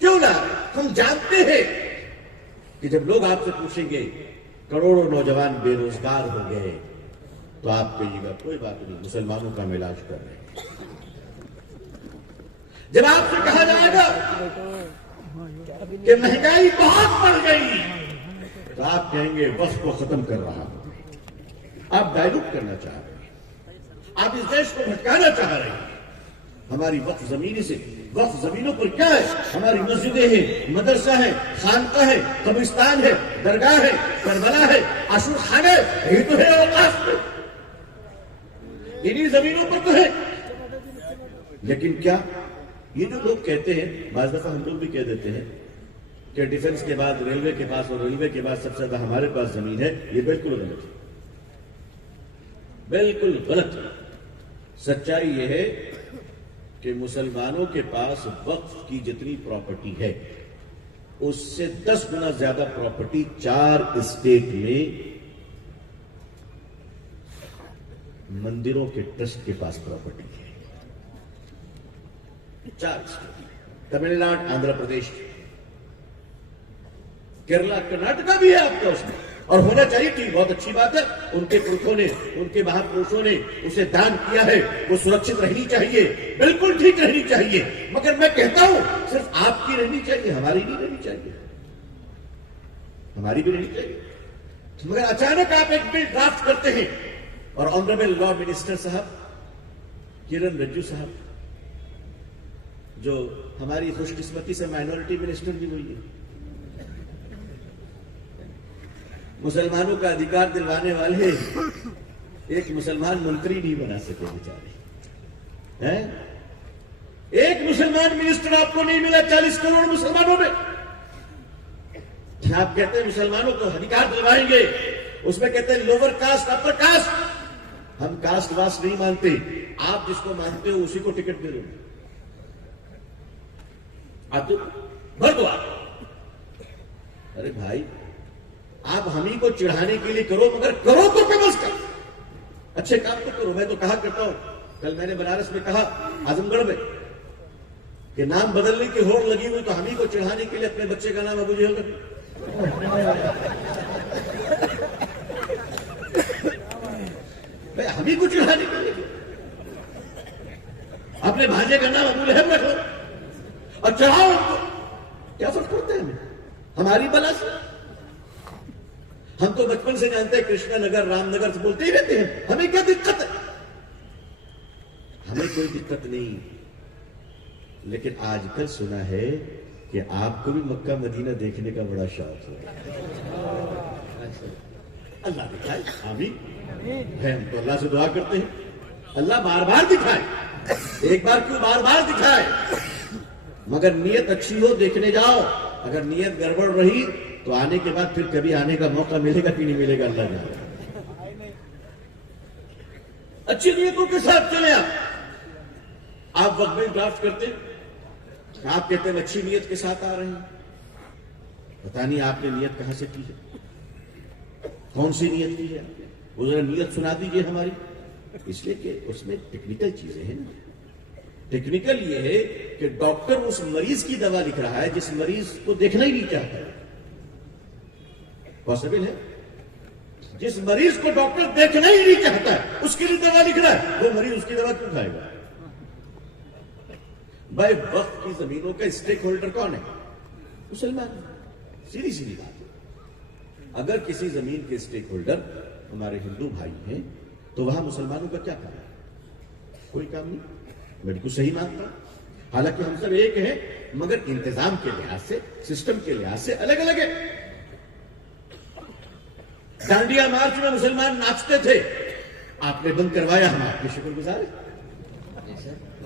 کیوں لا؟ ہم جانتے ہیں کہ جب لوگ آپ سے پوچھیں گے کروڑوں نوجوان بے روزگار ہو گئے تو آپ کہیے گا کوئی بات نہیں، مسلمانوں کا ہم علاج کر رہے ہیں۔ جب آپ سے کہا جائے گا کہ مہنگائی بہت بڑھ گئی تو آپ کہیں گے وقت کو ختم کر رہا ہوں۔ آپ ڈائلوٹ کرنا چاہ رہے ہیں، آپ اس دیش کو بھٹکانا چاہ رہے ہیں۔ ہماری وقف زمینی سے وقف زمینوں پر کیا ہے؟ ہماری مسجدیں ہیں، مدرسہ ہے، خانقاہ ہے، قبرستان ہے، درگاہ ہے، کربلا ہے، عاشور خانے، یہی تو ہے اوقاف میں، انہی زمینوں پر تو ہے۔ لیکن کیا یہ جو لوگ کہتے ہیں، بعض دفعہ ہم لوگ بھی کہہ دیتے ہیں کہ ڈیفنس کے بعد ریلوے کے پاس اور ریلوے کے بعد سب سے زیادہ ہمارے پاس زمین ہے، یہ بالکل غلط ہے، بالکل غلط ہے۔ سچائی یہ ہے کہ مسلمانوں کے پاس وقف کی جتنی پراپرٹی ہے اس سے 10 گنا زیادہ پراپرٹی 4 اسٹیٹ میں مندروں کے ٹرسٹ کے پاس پراپرٹی ہے۔ 4 اسٹیٹ، تمل ناڈو، آندھرا پردیش، کیرلا، کرناٹکا بھی ہے آپ کا اس میں، اور ہونا چاہیے کہ بہت اچھی بات ہے، ان کے پرکھوں نے، ان کے مہاپروشوں نے اسے دان کیا ہے، وہ سرکشت رہنی چاہیے، بالکل ٹھیک رہنی چاہیے، مگر میں کہتا ہوں صرف آپ کی رہنی چاہیے، ہماری نہیں رہنی چاہیے، ہماری بھی رہنی چاہیے۔ مگر اچانک آپ ایک بل ڈرافٹ کرتے ہیں اور آنریبل لا منسٹر صاحب کرن رجو صاحب، جو ہماری خوش قسمتی سے مائنورٹی منسٹر بھی ہوئی ہے، مسلمانوں کا ادھیکار دلوانے والے ایک مسلمان منتری نہیں بنا سکے بیچارے، ایک مسلمان منسٹر آپ کو نہیں ملا 40 کروڑ مسلمانوں میں۔ آپ کہتے ہیں مسلمانوں کو ادھیکار دلوائیں گے، اس میں کہتے ہیں لوور کاسٹ اپر کاسٹ، ہم کاسٹ واسٹ نہیں مانتے، آپ جس کو مانتے ہو اسی کو ٹکٹ دے دو، آپ تو بھر دو آپ۔ ارے بھائی آپ ہم ہی کو چڑھانے کے لیے کرو، مگر کرو تو کم از کم اچھے کام تو کرو۔ میں تو کہا کرتا ہوں، کل میں نے بنارس میں کہا اعظم گڑھ میں کہ نام بدلنے کی ہوڑ لگی ہوئی تو ہم ہی کو چڑھانے کے لیے اپنے بچے کا نام ابو جہل کر دیں، ہم ہی کو چڑھانے کے لیے اپنے بھانجے کا نام ابو لہب رکھو اور چڑھاؤ ان کو، کیا فرق پڑتا ہے ہمیں ہماری بلا سے؟ ہم تو بچپن سے جانتے ہیں کرشنا نگر، رام نگر سے بولتے ہی رہتے ہیں، ہمیں کیا دقت ہے؟ ہمیں کوئی دقت نہیں، لیکن آج کل سنا ہے کہ آپ کو بھی مکہ مدینہ دیکھنے کا بڑا شوق ہے۔ اللہ دکھائے، آمین۔ ہم تو اللہ سے دعا کرتے ہیں اللہ بار بار دکھائے، ایک بار کیوں بار بار دکھائے، مگر نیت اچھی ہو دیکھنے جاؤ، اگر نیت گڑبڑ رہی تو آنے کے بعد پھر کبھی آنے کا موقع ملے گا کہ نہیں ملے گا، اللہ جانے۔ اچھی نیتوں کے ساتھ چلے آپ وقت میں ڈرافٹ کرتے ہیں، آپ کہتے ہیں اچھی نیت کے ساتھ آ رہے ہیں، پتہ نہیں آپ نے نیت کہاں سے کی ہے، کون سی نیت کی ہے، وہ ذرا نیت سنا دیجئے ہماری، اس لیے کہ اس میں ٹیکنیکل چیزیں ہیں۔ ٹیکنیکل یہ ہے کہ ڈاکٹر اس مریض کی دوا لکھ رہا ہے جس مریض کو دیکھنا ہی نہیں چاہتا ہے، پاسبل ہے؟ جس مریض کو ڈاکٹر دیکھنا ہی نہیں چاہتا ہے اس کے لیے دوا لکھ رہا ہے، وہ مریض اس کی دوا کیوں کھائے گا؟ بھائی وقف کی زمینوں کا اسٹیک ہولڈر کون ہے؟ مسلمان۔ سیدھی سیدھی بات ہے، اگر کسی زمین کے اسٹیک ہولڈر ہمارے ہندو بھائی ہیں تو وہاں مسلمانوں کا کیا کام ہے؟ کوئی کام نہیں، میں بالکل صحیح مانتا ہوں، حالانکہ ہم سب ایک ہیں مگر انتظام کے لحاظ سے، سسٹم کے لحاظ سے الگ الگ ہے۔ ڈانڈیا مارچ میں مسلمان ناچتے تھے، آپ نے بند کروایا، ہم آپ کے شکر گزار ہیں۔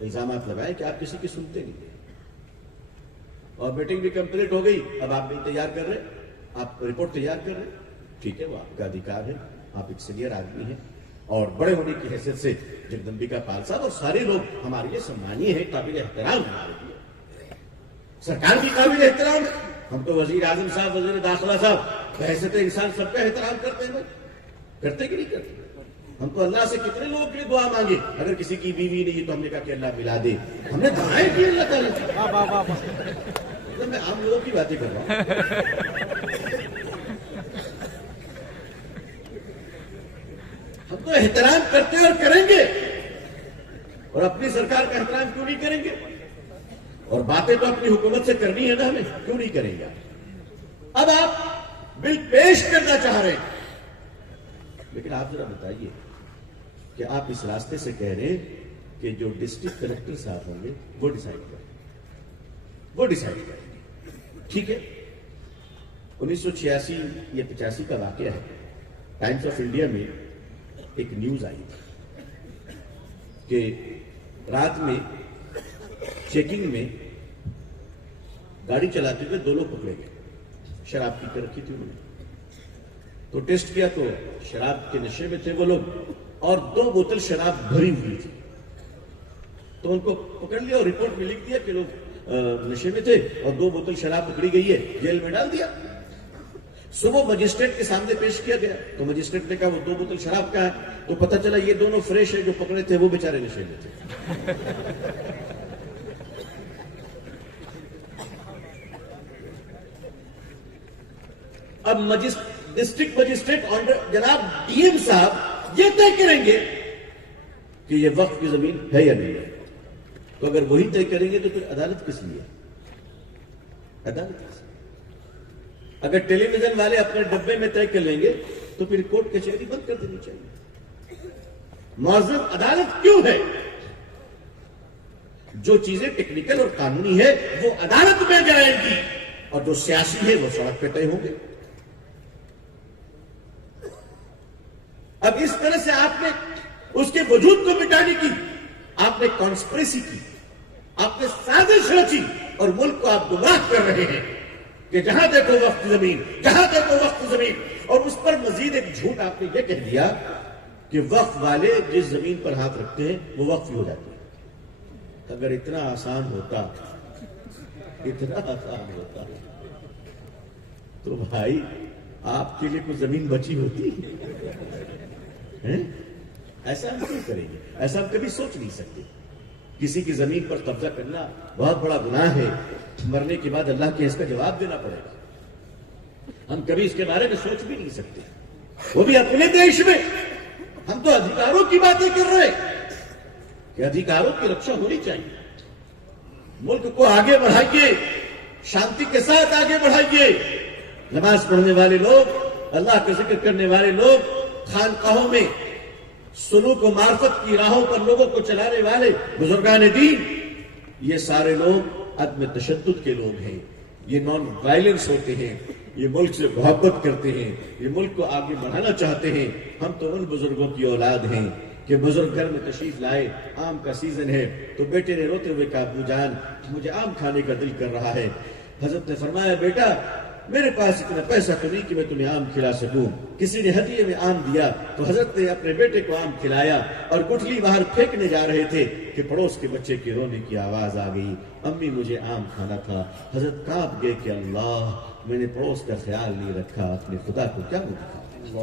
الزامات لگائے کہ آپ کسی کی سنتے نہیں ہیں. اور میٹنگ بھی کمپلیٹ ہو گئی, اب آپ نہیں تیار کر رہے, آپ رپورٹ تیار کر رہے ہیں, ٹھیک ہے, وہ آپ کا ادھیکار ہے, آپ ایک سینئر آدمی ہیں اور بڑے ہونے کی حیثیت سے جگدمبکا پال صاحب اور سارے لوگ ہمارے لیے سمانی ہیں, قابل احترام ہمارے لیے, سرکار بھی قابل احترام ہے. ہم تو وزیر اعظم صاحب, وزیر داخلہ صاحب بحیثیت انسان سب کا احترام کرتے ہیں, کرتے کہ نہیں کرتے؟ ہم تو اللہ سے کتنے لوگوں کے لیے دعا مانگے, اگر کسی کی بیوی نہیں تو ہم نے کہا کہ اللہ ملا دے, ہم نے دعائیں کی اللہ تعالیٰ سے. میں عام لوگوں کی باتیں کر رہا ہوں. ہم تو احترام کرتے اور کریں گے, اور اپنی سرکار کا احترام کیوں نہیں کریں گے؟ اور باتیں تو اپنی حکومت سے کرنی ہے نا ہمیں, کیوں نہیں کریں گے؟ اب آپ بل پیش کرنا چاہ رہے ہیں, لیکن آپ ذرا بتائیے کہ آپ اس راستے سے کہہ رہے ہیں کہ جو ڈسٹرکٹ کلیکٹر صاحب ہوں گے وہ ڈیسائیڈ کریں گے, ٹھیک ہے. 1986 یا 85 کا واقعہ ہے, ٹائمز آف انڈیا میں ایک نیوز آئی کہ رات میں چیکنگ میں گاڑی چلاتے ہوئے 2 لوگ پکڑے گئے, شراب پی کر رکھی تھی انہوں نے, تو ٹیسٹ کیا تو شراب کے نشے میں تھے وہ لوگ, اور 2 بوتل شراب بھری ہوئی تھی, تو ان کو پکڑ لیا اور رپورٹ میں لکھ دیا کہ لوگ نشے میں تھے اور 2 بوتل شراب پکڑی گئی ہے, جیل میں ڈال دیا. صبح مجسٹریٹ کے سامنے پیش کیا گیا تو مجسٹریٹ نے کہا وہ 2 بوتل شراب کا ہے, تو پتہ چلا یہ دونوں فریش ہے, جو پکڑے تھے وہ بیچارے نشے میں تھے. اب ڈسٹرکٹ مجسٹریٹ جناب ڈی ایم صاحب یہ طے کریں گے کہ یہ وقف کی زمین ہے یا نہیں ہے. تو اگر وہی طے کریں گے تو پھر عدالت کس لیے؟ عدالت کس لیے؟ اگر ٹیلی ویژن والے اپنے ڈبے میں طے کر لیں گے تو پھر کورٹ کچہری بند کر دینی چاہیے. معذرت عدالت کیوں ہے؟ جو چیزیں ٹیکنیکل اور قانونی ہے وہ عدالت میں جائیں گی, اور جو سیاسی ہے وہ سڑک پہ طے ہوں گے. اب اس طرح سے آپ نے اس کے وجود کو مٹانے کی, آپ نے کانسپریسی کی, آپ نے سازش رچی, اور ملک کو آپ گمراہ کر رہے ہیں کہ جہاں دیکھو وقف زمین, جہاں دیکھو وقف زمین. اور اس پر مزید ایک جھوٹ آپ نے یہ کہہ دیا کہ وقف والے جس زمین پر ہاتھ رکھتے ہیں وہ وقف ہو جاتی ہے. اگر اتنا آسان ہوتا تو بھائی آپ کے لیے کوئی زمین بچی ہوتی؟ ایسا ہم کیوں کریں گے؟ ایسا ہم کبھی سوچ نہیں سکتے. کسی کی زمین پر قبضہ کرنا بہت بڑا گناہ ہے, مرنے کے بعد اللہ کے اس کا جواب دینا پڑے گا. ہم کبھی اس کے بارے میں سوچ بھی نہیں سکتے, وہ بھی اپنے دیش میں. ہم تو ادھیکاروں کی باتیں کر رہے کہ ادھیکاروں کی رکشا ہونی چاہیے. ملک کو آگے بڑھائیے, شانتی کے ساتھ آگے بڑھائیے. نماز پڑھنے والے لوگ, اللہ کا ذکر کرنے والے لوگ, خانقاہوں میں سلوک و معرفت کی راہوں پر لوگوں کو چلانے والے بزرگان دین, یہ سارے لوگ عدم تشدد کے لوگ ہیں. یہ نان وائلنس ہوتے ہیں, یہ ملک سے محبت کرتے ہیں, یہ ملک کو آگے بڑھانا چاہتے ہیں. ہم تو ان بزرگوں کی اولاد ہیں کہ بزرگ گھر میں تشریف لائے, آم کا سیزن ہے, تو بیٹے نے روتے ہوئے کہا ابو جان مجھے آم کھانے کا دل کر رہا ہے. حضرت نے فرمایا بیٹا میرے پاس اتنا پیسہ تو نہیں کہ میں تمہیں آم کھلا سکوں. کسی نے ہدیے میں آم دیا تو حضرت نے اپنے بیٹے کو آم کھلایا, اور گٹھلی باہر پھینکنے جا رہے تھے کہ پڑوس کے بچے کے رونے کی آواز آ گئی, امی مجھے آم کھانا تھا. حضرت کانپ گئے کہ اللہ میں نے پڑوس کا خیال نہیں رکھا, اپنے خدا کو کیا دکھا.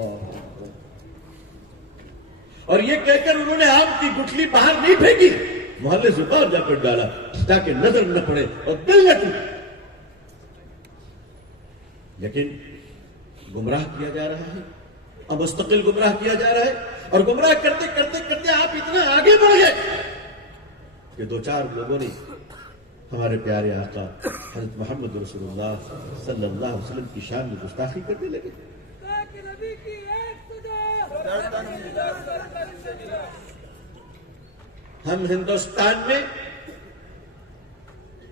اور یہ کہہ کر انہوں نے آم کی گٹھلی باہر نہیں پھینکی, محلے سے باہر جا کر ڈالا تاکہ نظر نہ پڑے اور دل نہ ٹوٹے. لیکن گمراہ کیا جا رہا ہے, اب مستقل گمراہ کیا جا رہا ہے, اور گمراہ کرتے کرتے کرتے آپ اتنا آگے بڑھ گئے کہ 2-4 لوگوں نے ہمارے پیارے آقا حضرت محمد رسول اللہ صلی اللہ علیہ وسلم کی شان میں گستاخی کرنے لگے. ہم ہندوستان میں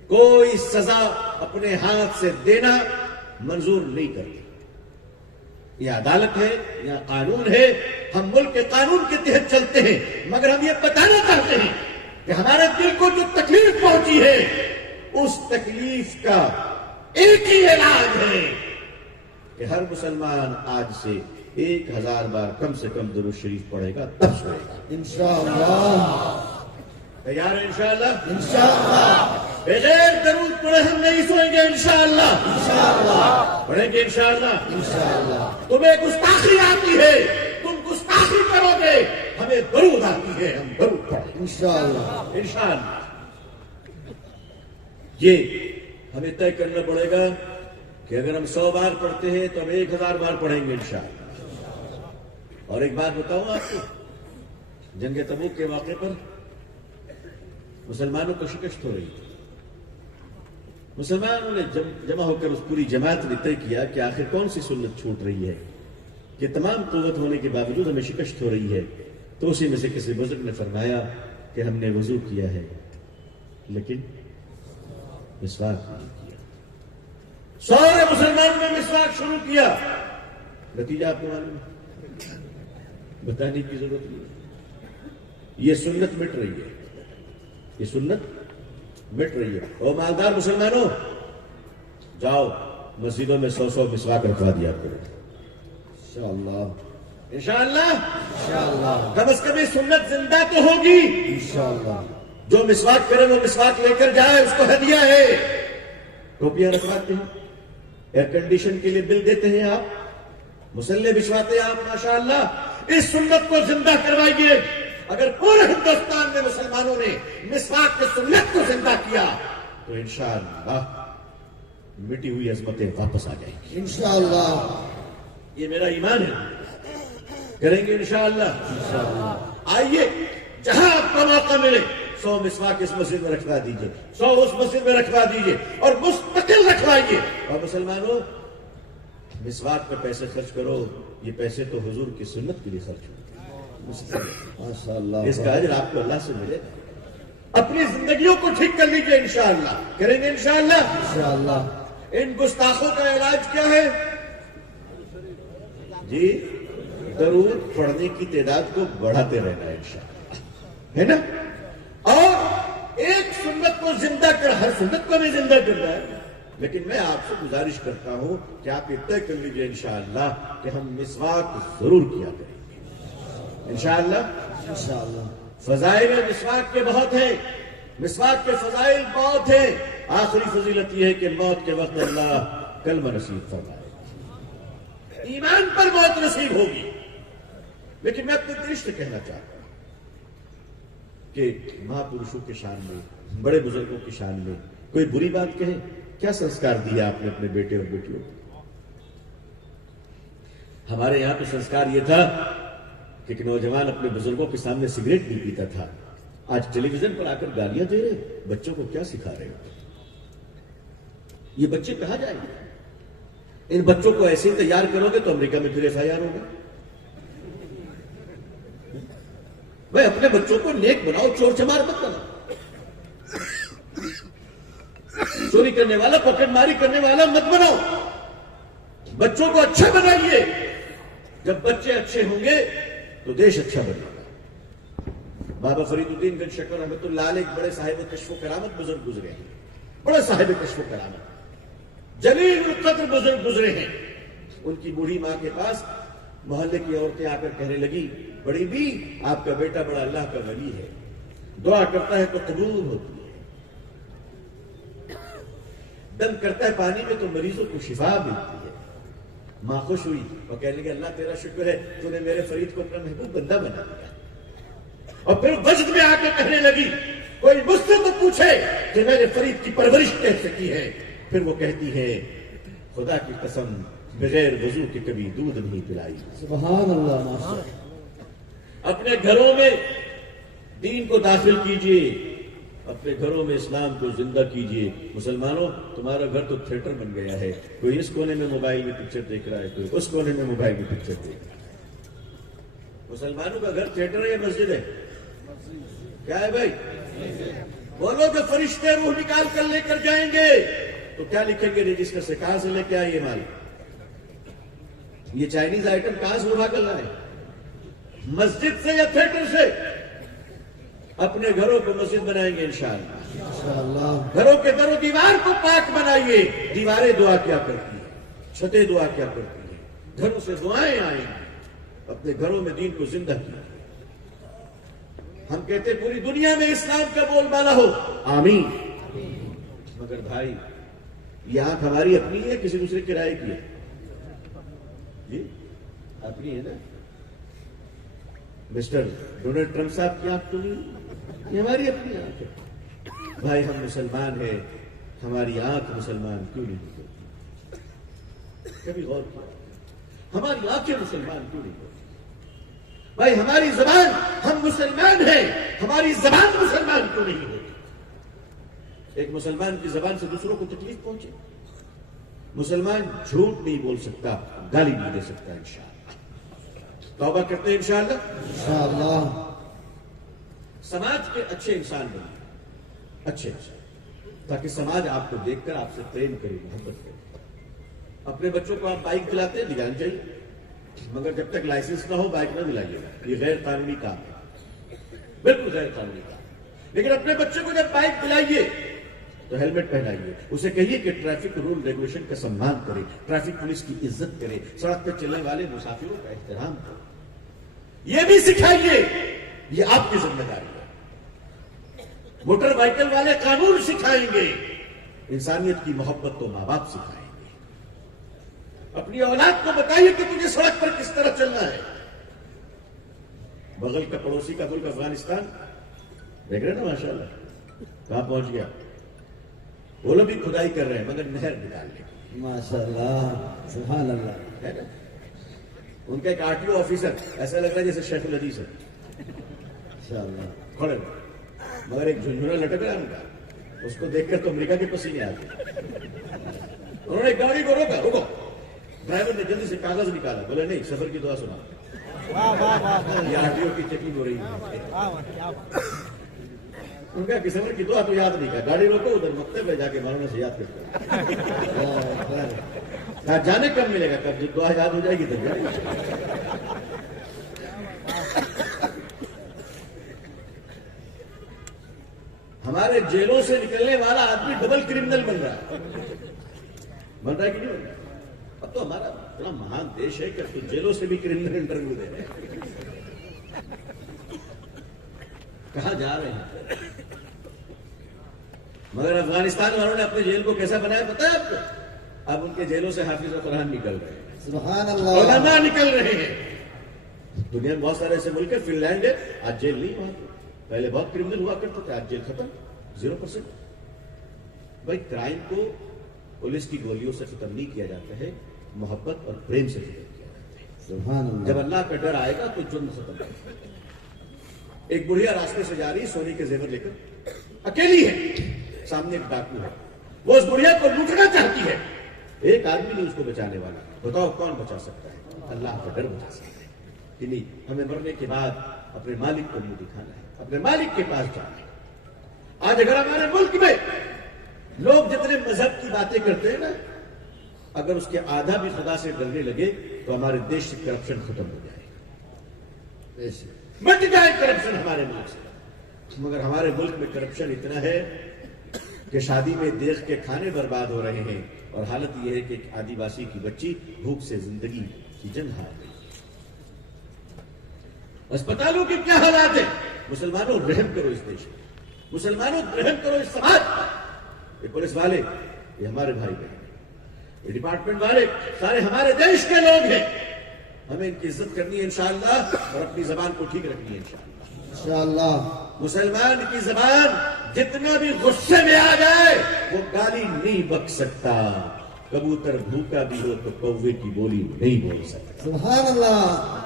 کوئی سزا اپنے ہاتھ سے دینا منظور نہیں کرتے. یہ عدالت ہے, یہ قانون ہے, ہم ملک کے قانون کے تحت چلتے ہیں, مگر ہم یہ بتانا چاہتے ہیں کہ ہمارے دل کو جو تکلیف پہنچی ہے اس تکلیف کا ایک ہی علاج ہے کہ ہر مسلمان آج سے 1000 بار کم سے کم درود شریف پڑھے گا تب سوئے گا انشاءاللہ تیار ہے انشاءاللہ انشاءاللہ بغیر درود پڑھے ہم نہیں سوئیں گے انشاءاللہ انشاءاللہ پڑھیں گے انشاءاللہ انشاءاللہ تمہیں گستاخی آتی ہے تم گستاخی کرو گے ہمیں درود آتی ہے ہم درود پڑھیں گے انشاءاللہ انشاءاللہ یہ ہمیں طے کرنا پڑے گا کہ اگر ہم 100 بار پڑھتے ہیں تو ہم 1000 بار پڑھیں گے انشاءاللہ اور ایک بات بتاؤں آپ کو جنگ تبوک کے واقعے پر مسلمانوں کو شکست ہو رہی تھی مسلمانوں نے جمع ہو کر اس پوری جماعت نے طے کیا کہ آخر کون سی سنت چھوٹ رہی ہے کہ تمام قوت ہونے کے باوجود ہمیں شکست ہو رہی ہے تو اسی میں سے کسی بزرگ نے فرمایا کہ ہم نے وضو کیا ہے لیکن مسواک نہیں کیا سارے مسلمانوں نے مسواک شروع کیا نتیجہ آپ کو معلوم ہے بتانے کی ضرورت نہیں یہ سنت مٹ رہی ہے یہ سنت مٹ رہی ہے اور مالدار مسلمانوں جاؤ مسجدوں میں 100 مسواک رکھوا دیا کرو انشاءاللہ انشاءاللہ انشاءاللہ کم از کم یہ سنت زندہ تو ہوگی انشاءاللہ جو مسواک کرے وہ مسواک لے کر جائے اس کو ہدیہ ہے ٹوپیاں رکھواتے ہیں ایئر کنڈیشن کے لیے بل دیتے ہیں آپ مسلح بچھواتے ہیں آپ ماشاءاللہ اس سنت کو زندہ کروائیے اگر پورے ہندوستان میں مسلمانوں نے مسواک کی سنت کو زندہ کیا تو انشاءاللہ مٹی ہوئی عظمتیں واپس آ جائیں گی انشاءاللہ یہ میرا ایمان ہے کریں گے انشاءاللہ آئیے جہاں آپ کو موقع ملے 100 مسواک اس مسجد میں رکھوا دیجئے 100 اس مسجد میں رکھوا دیجئے اور مستقل رکھوائیے اور مسلمانوں مسواک پر پیسے خرچ کرو یہ پیسے تو حضور کی سنت کے لیے خرچ ہو ماشاءاللہ اس کا اجر آپ کو اللہ سے ملے اپنی زندگیوں کو ٹھیک کر لیجئے انشاءاللہ کریں گے انشاءاللہ انشاءاللہ ان گستاخوں کا علاج کیا ہے جی درود پڑھنے کی تعداد کو بڑھاتے رہنا ہے انشاءاللہ ہے نا اور ایک سنت کو زندہ کر ہر سنت کو بھی زندہ کرنا ہے لیکن میں آپ سے گزارش کرتا ہوں کہ آپ یہ طے کر لیجئے انشاءاللہ کہ ہم مسواک ضرور کیا کریں گے انشاءاللہ انشاءاللہ فضائل مسواک کے بہت ہیں مسواک کے فضائل بہت ہیں آخری فضیلت یہ ہے کہ موت کے وقت اللہ کلمہ نصیب فرمائے ایمان پر موت نصیب ہوگی لیکن میں اپنے دل سے کہنا چاہتا ہوں کہ مہا پروشوں کے شان میں بڑے بزرگوں کی شان میں کوئی بری بات کہے کیا سنسکار دیا آپ نے اپنے بیٹے اور بیٹیوں کو ہمارے یہاں تو سنسکار یہ تھا کہ ایک نوجوان اپنے بزرگوں کے سامنے سگریٹ نہیں پیتا تھا آج ٹیلی ویژن پر آ کر گالیاں دے رہے بچوں کو کیا سکھا رہے ہو یہ بچے کہاں جائیں گے ان بچوں کو ایسے ہی تیار کرو گے تو امریکہ میں پھر FIR ہوگا میں اپنے بچوں کو نیک بناؤ چور چمار مت بناؤ چوری کرنے والا پکڑ ماری کرنے والا مت بناؤ بچوں کو اچھا بنائیے جب بچے اچھے ہوں گے تو دیش اچھا بنے گا بابا فرید الدین گنج شکر رحمۃ اللہ علیہ ایک بڑے صاحب کشف و کرامت بزرگ گزرے ہیں بڑے صاحب کشف و کرامت جلیل القدر بزرگ گزرے ہیں ان کی بوڑھی ماں کے پاس محلے کی عورتیں آ کر کہنے لگی بڑی بھی آپ کا بیٹا بڑا اللہ کا ولی ہے دعا کرتا ہے تو قبول ہوتی ہے دم کرتا ہے پانی میں تو مریضوں کو شفا ملتی ہے ماں خوش ہوئی اور کہنے لگی اللہ تیرا شکر ہے تو نے میرے فرید کو اپنا محبوب بندہ بنا دیا اور پھر وجد میں آ کے کہنے لگی کوئی مجھ سے تو پوچھے کہ میرے فرید کی پرورش کیسے کی ہے پھر وہ کہتی ہے خدا کی قسم بغیر وضو کے کبھی دودھ نہیں پلائی سبحان اللہ ماشاءاللہ اپنے گھروں میں دین کو داخل کیجئے اپنے گھروں میں اسلام کو زندہ کیجئے مسلمانوں تمہارا گھر تو تھیٹر بن گیا ہے کوئی اس کونے میں موبائل میں پکچر دیکھ رہا ہے کوئی اس کونے میں موبائل میں پکچر دیکھ رہا ہے مسلمانوں کا گھر تھیٹر ہے یا مسجد ہے کیا ہے بھائی بولو کہ فرشتے روح نکال کر لے کر جائیں گے تو کیا لکھیں گے رجسٹر سے کہاں سے لے کے آئیے مال یہ چائنیز آئٹم کہاں سے اٹھا کر لائے مسجد سے یا تھیٹر سے اپنے گھروں کو مسجد بنائیں گے انشاءاللہ. انشاءاللہ. گھروں کے در و دیوار کو پاک بنائیے. دیواریں دعا کیا کرتی ہیں, چھتیں دعا کیا کرتی ہیں, گھروں سے دعائیں آئیں گی. اپنے گھروں میں دین کو زندہ کیا. ہم کہتے ہیں پوری دنیا میں اسلام کا بول بالا ہو, آمین. مگر بھائی یہ آنکھ ہماری اپنی ہے, کسی دوسرے کرائے کی ہے؟ جی اپنی ہے نا. مسٹر ڈونلڈ ٹرمپ صاحب کی آنکھ تو نہیں, یہ ہماری اپنی آنکھ ہے. بھائی ہم مسلمان ہیں, ہماری آنکھ مسلمان کیوں نہیں ہوتی؟ کبھی غور کیا ہماری آنکھیں مسلمان کیوں نہیں ہوتی؟ بھائی ہماری زبان, ہم مسلمان ہیں, ہماری زبان مسلمان کیوں نہیں ہوتی؟ ایک مسلمان کی زبان سے دوسروں کو تکلیف پہنچے. مسلمان جھوٹ نہیں بول سکتا, گالی نہیں دے سکتا. انشاءاللہ توبہ کرتے ہیں انشاءاللہ. انشاءاللہ. سماج کے اچھے انسان بنیں, اچھے انسان, تاکہ سماج آپ کو دیکھ کر آپ سے پریم کرے, محبت کرے. اپنے بچوں کو آپ بائک دلاتے ہیں, دلانا چاہیے, مگر جب تک لائسنس نہ ہو بائک نہ دلائیے گا. یہ غیر قانونی کام ہے, بالکل غیر قانونی کام. لیکن اپنے بچے کو جب بائک دلائیے تو ہیلمٹ پہنائیے. اسے کہیے کہ ٹریفک رول ریگولیشن کا سمان کرے, ٹریفک پولیس کی عزت کرے, سڑک پہ چلنے والے مسافروں کا احترام کرے. یہ بھی سکھائیے, یہ آپ کی ذمہ داری ہے. موٹر وائیکل والے قانون سکھائیں گے, انسانیت کی محبت تو ماں باپ سکھائیں گے. اپنی اولاد کو بتائیے کہ تجھے سڑک پر کس طرح چلنا ہے. بغل کا پڑوسی کا ملک افغانستان دیکھ رہے نا ماشاءاللہ کہاں پہنچ گیا. وہ لوگ بھی کھدائی کر رہے ہیں مگر نہر نکالنے کی. ماشاءاللہ. سبحان اللہ. ہے نا, ان کا ایک RTO آفیسر ایسا لگ رہا ہے جیسے شیخ الحدیث ہے, انشاءاللہ. کھڑے مگر ایک جھنجھنا لٹک رہا ہے ان کا. اس کو دیکھ کر تو امریکہ کے پسینے آتے. انہوں نے گاڑی کو روکا, رکو. ڈرائیور نے جلدی سے کاغذ نکالا, بولے نہیں سفر کی دعا سنا. یہ RTO کی چیکنگ ہو رہی ہے. ان کا سفر کی دعا تو یاد نہیں کیا. گاڑی روکو, ادھر مکتب میں جا کے مولانا سے یاد کرتے. جانے کب ملے گا, کب دعا یاد ہو جائے گی تب جائے گی. ہمارے جیلوں سے نکلنے والا آدمی ڈبل کرمنل بن رہا ہے. بن رہا ہے کہ نہیں بن رہا؟ اب تو ہمارا اتنا مہان دیش ہے کہ اب تو جیلوں سے بھی کرمنل انٹرویو دے رہے ہیں. کہاں جا رہے ہیں؟ مگر افغانستان والوں نے اپنے جیل کو کیسا بنایا پتا ہے آپ کو؟ اب ان کے جیلوں سے حافظ و قرآن نکل رہے ہیں, سبحان اللہ. علماء نکل رہے ہیں. دنیا میں بہت سارے ایسے ملک ہے, فن لینڈ ہے, آج جیل نہیں وہاں. پہلے بہت کرمنل ہوا کرتے تھے, آج جیل ختم, 0%. بھائی کرائم کو پولیس کی گولیوں سے ختم نہیں کیا جاتا ہے, محبت اور پریم سے ختم کیا جاتا ہے. سبحان اللہ. جب اللہ کا ڈر آئے گا تو جرم ختم ہوگا. ایک بڑھیا راستے سے جا رہی, سونے کے زیور لے کر, اکیلی ہے, سامنے ایک ڈاکو ہے, وہ اس بڑھیا کو لوٹنا چاہتی ہے. ایک آدمی نہیں اس کو بچانے والا. بتاؤ کون بچا سکتا ہے؟ اللہ کا ڈر بچا سکتا ہے. کہ نہیں, ہمیں مرنے کے بعد اپنے مالک کو منہ دکھانا ہے, اپنے مالک کے پاس جانا ہے. آج اگر ہمارے ملک میں لوگ جتنے مذہب کی باتیں کرتے ہیں نا, اگر اس کے آدھا بھی خدا سے ڈرنے لگے تو ہمارے دیش سے کرپشن ختم ہو جائے, مٹ جائے کرپشن ہمارے ملک سے. مگر ہمارے ملک میں کرپشن اتنا ہے کہ شادی میں دیکھ کے کھانے برباد ہو رہے ہیں, اور حالت یہ ہے کہ ایک آدی واسی کی بچی بھوک سے زندگی کی جنگ ہار گئی. اسپتالوں کے کیا حالات ہیں؟ مسلمانوں رحم کرو اس دیش میں, مسلمانوں رحم کرو اس سماج. یہ پولیس والے یہ ہمارے بھائی بہن ہیں, یہ ڈپارٹمنٹ والے سارے ہمارے دیش کے لوگ ہیں. ہمیں ان کی عزت کرنی ہے انشاءاللہ, اور اپنی زبان کو ٹھیک رکھنی ہے انشاءاللہ. انشاءاللہ. مسلمان کی زبان جتنا بھی غصے میں آ جائے وہ گالی نہیں بک سکتا. کبوتر بھوکا بھی ہو تو کوے کی بولی نہیں بول سکتا. سبحان اللہ.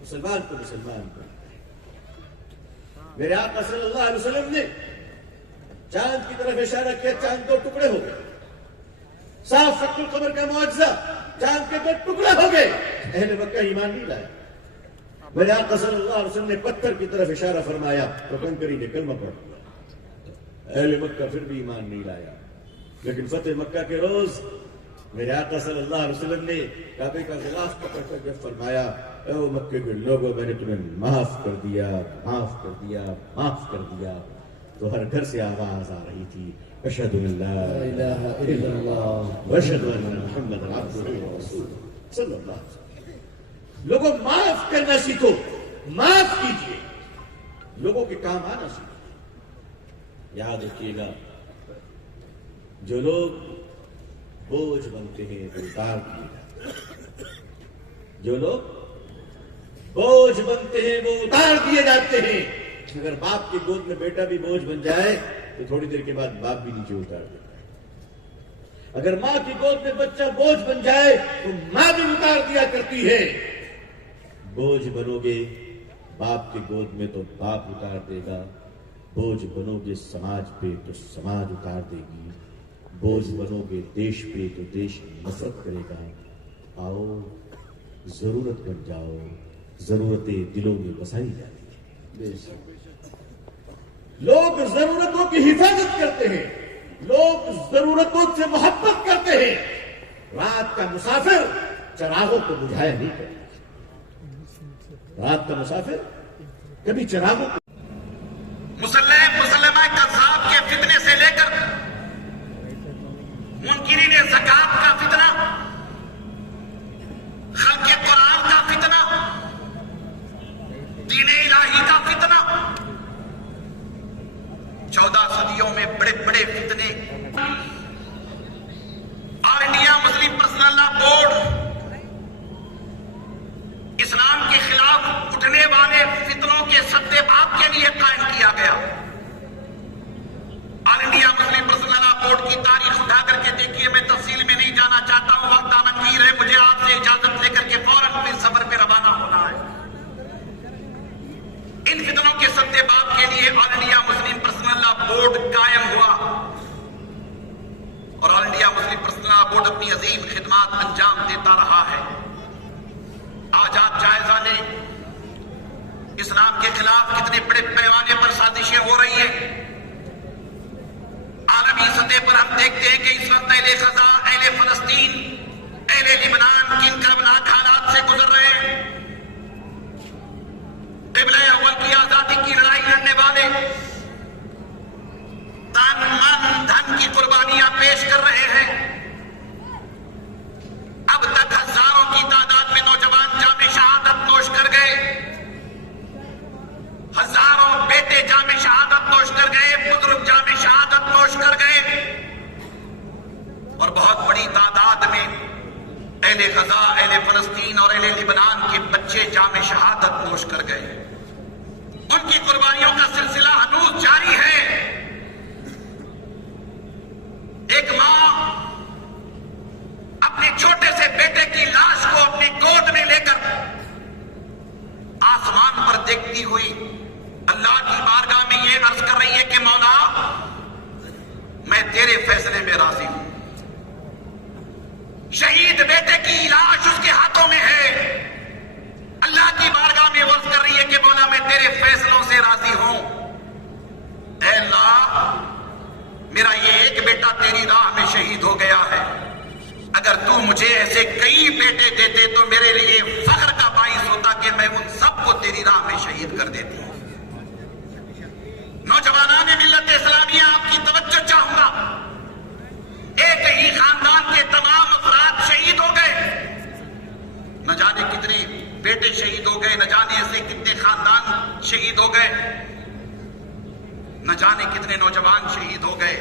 مسلمان کو مسلمان کو. میرے آقا صلی اللہ علیہ وسلم نے چاند کی طرف اشارہ کیا, چاند 2 ٹکڑے ہو گئے. صاف شق القمر کا معجزہ, چاند کے 2 ٹکڑے ہو گئے. اہل مکہ ایمان نہیں لائے. میرے آقا صلی اللہ علیہ وسلم نے پتھر کی طرف اشارہ فرمایا تو کنکری نے کلمہ پڑھ دیا. اہل مکہ پھر بھی ایمان نہیں لایا. لیکن فتح مکہ کے روز میرے آقا صلی اللہ علیہ وسلم نے کعبے کا غلاف پکڑ کر کے فرمایا اے مکے کے لوگوں میں نے تمہیں معاف کر دیا، معاف کر دیا، معاف کر دیا. تو ہر گھر سے آواز آ رہی تھی اشہد ان لا الہ الا اللہ واشہد ان محمد عبدہ ورسولہ صلی اللہ علیہ وسلم. لوگوں معاف کرنا سیکھو، معاف کیجیے، لوگوں کے کام آنا سیکھو. یاد رکھیے گا جو لوگ بوجھ بنتے ہیں وہ اتار دیے جاتے ہیں. جو لوگ بوجھ بنتے ہیں وہ اتار دیے جاتے ہیں. اگر باپ کی گود میں بیٹا بھی بوجھ بن جائے تو تھوڑی دیر کے بعد باپ بھی نیچے اتار دیتا ہے. اگر ماں کی گود میں بچہ بوجھ بن جائے تو ماں بھی اتار دیا کرتی ہے. بوجھ بنو گے باپ کی گود میں تو باپ اتار دے گا. بوجھ بنو گے سماج پہ تو سماج اتار دے گی. بوجھ بنو گے دیش پہ تو دیش نفرت کرے گا. آؤ ضرورت بن جاؤ، ضرورتیں دلوں میں بسائی جاتی ہیں. لوگ ضرورتوں کی حفاظت کرتے ہیں، لوگ ضرورتوں سے محبت کرتے ہیں. رات کا مسافر چراغوں کو بجھایا نہیں کرتا. رات کا مسافر کبھی چراغوں کو مسلمہ کذاب کے فتنے سے لے کر منکرین زکات کا فتنہ، خلق قرآن کا فتنہ، دین الہی کا فتنہ، 14 صدیوں میں بڑے بڑے فتنے. آل انڈیا مسلم پرسنل لا بورڈ اسلام کے خلاف اٹھنے والے فتنوں کے سدے باب کے لیے قائم کیا گیا. آل انڈیا مسلم پرسنل لا بورڈ کی تاریخ اٹھا کر کے دیکھیے. میں تفصیل میں نہیں جانا چاہتا ہوں، وقت دامنگیر ہے. مجھے آپ سے اجازت لے کر کے فوراً اپنے سفر پہ روانہ ہونا ہے. ان فتنوں کے سدے باب کے لیے آل انڈیا مسلم پرسنل لا بورڈ قائم ہوا اور آل انڈیا مسلم پرسنل لا بورڈ اپنی عظیم خدمات انجام دیتا رہا ہے. آج آپ جائزہ لیں اسلام کے خلاف کتنے بڑے پیمانے پر سازشیں ہو رہی ہیں. عالمی سطح پر ہم دیکھتے ہیں کہ اس وقت اہل غزہ، اہل فلسطین، اہل لبنان کن کربناک حالات سے گزر رہے ہیں. قبلہ اول کی آزادی کی لڑائی لڑنے والے تن من دھن کی قربانیاں پیش کر رہے ہیں. اب تک ہزاروں کی تعداد میں نوجوان جام شہادت نوش کر گئے، ہزاروں بیٹے جام شہادت نوش کر گئے، بزرگ جام شہادت نوش کر گئے اور بہت بڑی تعداد میں اہل غزہ، اہل فلسطین اور اہل لبنان کے بچے جام شہادت نوش کر گئے. ان کی قربانیوں کا سلسلہ ہنوز جاری ہے. ایک ماں اپنے چھوٹے سے بیٹے کی لاش کو اپنی گود میں لے کر آسمان پر دیکھتی ہوئی اللہ کی بارگاہ میں یہ عرض کر رہی ہے کہ مولا میں تیرے فیصلے میں راضی ہوں. شہید بیٹے کی لاش اس کے ہاتھوں میں ہے. اللہ کی بارگاہ میں عرض کر رہی ہے کہ مولا میں تیرے فیصلوں سے راضی ہوں. اے اللہ میرا یہ ایک بیٹا تیری راہ میں شہید ہو گیا ہے، اگر تو مجھے ایسے کئی بیٹے دیتے تو میرے لیے فخر کا باعث ہوتا کہ میں ان سب کو تیری راہ میں شہید کر دیتی. نوجوانان ملت اسلامیہ آپ کی توجہ چاہوں گا. ایک ہی خاندان کے تمام افراد شہید ہو گئے. نہ جانے کتنے بیٹے شہید ہو گئے، نہ جانے ایسے کتنے خاندان شہید ہو گئے، نہ جانے کتنے نوجوان شہید ہو گئے،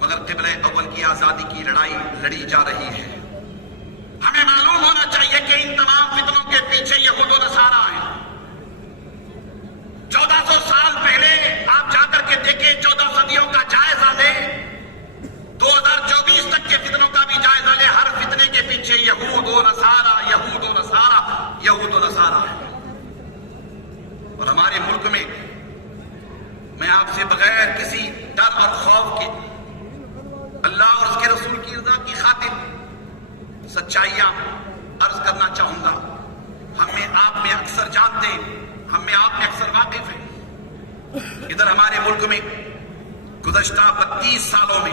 مگر قبلہ اول کی آزادی کی لڑائی لڑی جا رہی ہے. ہمیں معلوم ہونا چاہیے کہ ان تمام فتنوں کے پیچھے یہود و نصارہ ہیں. 1400 سال پہلے آپ جا کر کے دیکھیں، 14 صدیوں کا جائزہ لیں، 2024 تک کے فتنوں کا بھی جائزہ لیں. ہر فتنے کے پیچھے یہود و نصارہ، یہود و نصارہ، یہود و نصارہ ہے. اور ہمارے ملک میں میں آپ سے بغیر کسی ڈر اور خوف کے اللہ اور اس کے رسول کی رضا کی خاطر سچائیاں عرض کرنا چاہوں گا. ہم میں آپ میں اکثر جانتے ہیں، ہم میں آپ میں اکثر واقف ہیں. ادھر ہمارے ملک میں گزشتہ 32 سالوں میں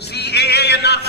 CAA NRC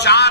4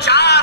4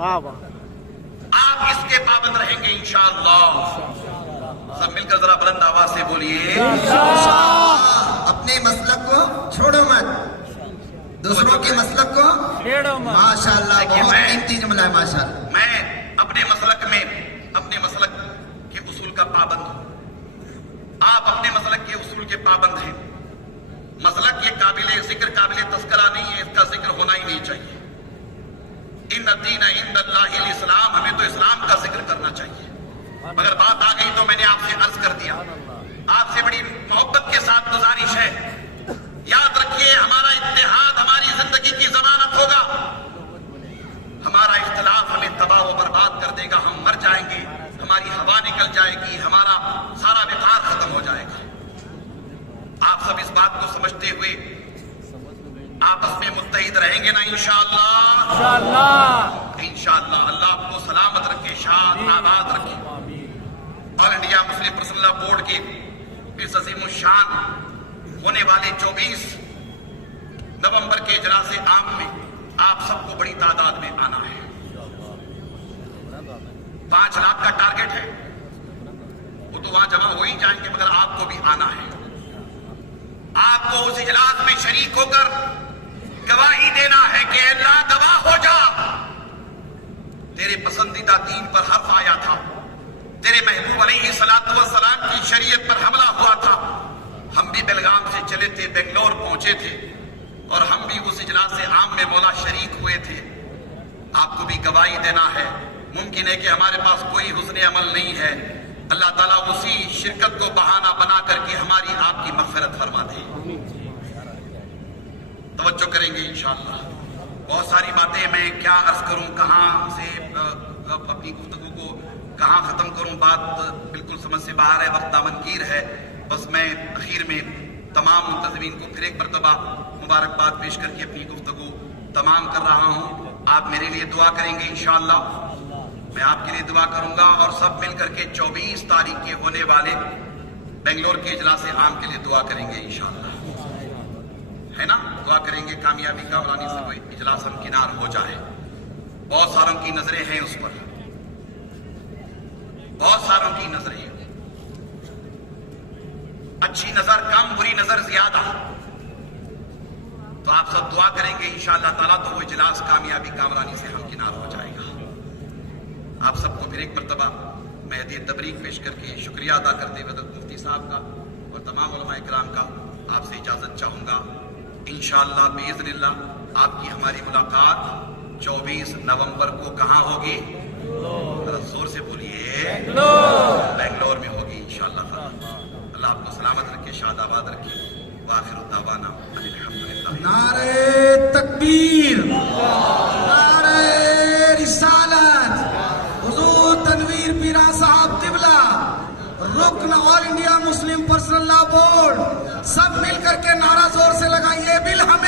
آپ اس کے پابند رہیں گے انشاءاللہ. سب مل کر ذرا بلند آواز سے بولیے. اپنے مسلک کو چھوڑو مت, دوسروں کے مسلک کو ماشاءاللہ. دیکھیے بہت قیمتی جملہ ہے ماشاءاللہ. میں اپنے مسلک کے اصول کا پابند ہوں. آپ اپنے مسلک کے اصول کے پابند ہیں. مسلک یہ قابل ذکر قابل تذکرہ نہیں ہے, اس کا ذکر ہونا ہی نہیں چاہیے. ان الدین عند اللہ الاسلام, ہمیں تو اسلام کا ذکر کرنا چاہیے. مگر بات آ گئی تو میں نے آپ سے عرض کر دیا. آپ سے بڑی محبت کے ساتھ گزارش ہے, یاد رکھیے ہمارا اتحاد ہماری زندگی کی ضمانت ہوگا. ہمارا اختلاف ہمیں تباہ و برباد کر دے گا. ہم مر جائیں گے, ہماری ہوا نکل جائے گی, ہمارا سارا وقار ختم ہو جائے گا. آپ سب اس بات کو سمجھتے ہوئے آپس میں متحد رہیں گے نا انشاءاللہ. انشاءاللہ. اللہ آپ کو سلامت رکھے, شاد آباد رکھے. آل انڈیا مسلم پرسنل لا بورڈ کے اس عظیم الشان ہونے والے 24 نومبر کے اجلاس عام میں آپ سب کو بڑی تعداد میں آنا ہے. 5 لاکھ کا ٹارگٹ ہے, وہ تو وہاں جمع ہو ہی جائیں گے, مگر آپ کو بھی آنا ہے. آپ کو اس اجلاس میں شریک ہو کر گواہی دینا ہے کہ اللہ گواہ ہو جا, تیرے پسندیدہ دین پر حرف آیا تھا, تیرے محبوب علیہ الصلوۃ والسلام کی شریعت پر حملہ ہوا تھا. ہم بھی بیلگام سے چلے تھے, بنگلور پہنچے تھے, اور ہم بھی اس اجلاس عام میں مولا شریک ہوئے تھے. آپ کو بھی گواہی دینا ہے. ممکن ہے کہ ہمارے پاس کوئی حسن عمل نہیں ہے, اللہ تعالیٰ اسی شرکت کو بہانہ بنا کر کے ہماری آپ کی مغفرت فرما دے. توجہ کریں گے انشاءاللہ. بہت ساری باتیں میں کیا عرض کروں, کہاں سے اپنی گفتگو کو کہاں ختم کروں, بات بالکل سمجھ سے باہر ہے, وقت دامنگیر ہے. بس میں اخیر میں تمام منتظمین کو پھر ایک مرتبہ مبارکباد پیش کر کے اپنی گفتگو تمام کر رہا ہوں. آپ میرے لیے دعا کریں گے انشاءاللہ, میں آپ کے لیے دعا کروں گا, اور سب مل کر کے 24 تاریخ کے ہونے والے بنگلور کے اجلاس عام کے لیے دعا کریں گے انشاءاللہ, ہے نا. دعا کریں گے کامیابی کا, اور سے کوئی اجلاس ہمکنار ہو جائے. بہت ساروں کی نظریں ہیں اس پر, بہت ساروں کی نظریں, اچھی نظر کم, بری نظر زیادہ. تو آپ سب دعا کریں گے انشاءاللہ تعالیٰ تو وہ اجلاس کامیابی کامرانی سے ہمکنار ہو جائے گا. آپ سب کو پھر ایک مرتبہ میں ہدیہ تبریک پیش کر کے شکریہ ادا کرتے ہوئے حضرت مفتی صاحب کا اور تمام علماء کرام کا آپ سے اجازت چاہوں گا. انشاءاللہ باذن اللہ آپ کی ہماری ملاقات 24 نومبر کو کہاں ہوگی؟ ذرا زور سے بولیے. بنگلور میں ہوگی انشاءاللہ تعالیٰ. اللہ آپ کو سلامت رکھے, شاد آباد رکھے. وآخر دعوانا ان الحمدللہ. نعرہ تکبیر, نعرہ رسالت. حضور تنویر پیرا صاحب قبلہ رکن آل انڈیا مسلم پرسنل لا بورڈ, سب مل کر کے نعرہ زور سے لگائیے. بالحمد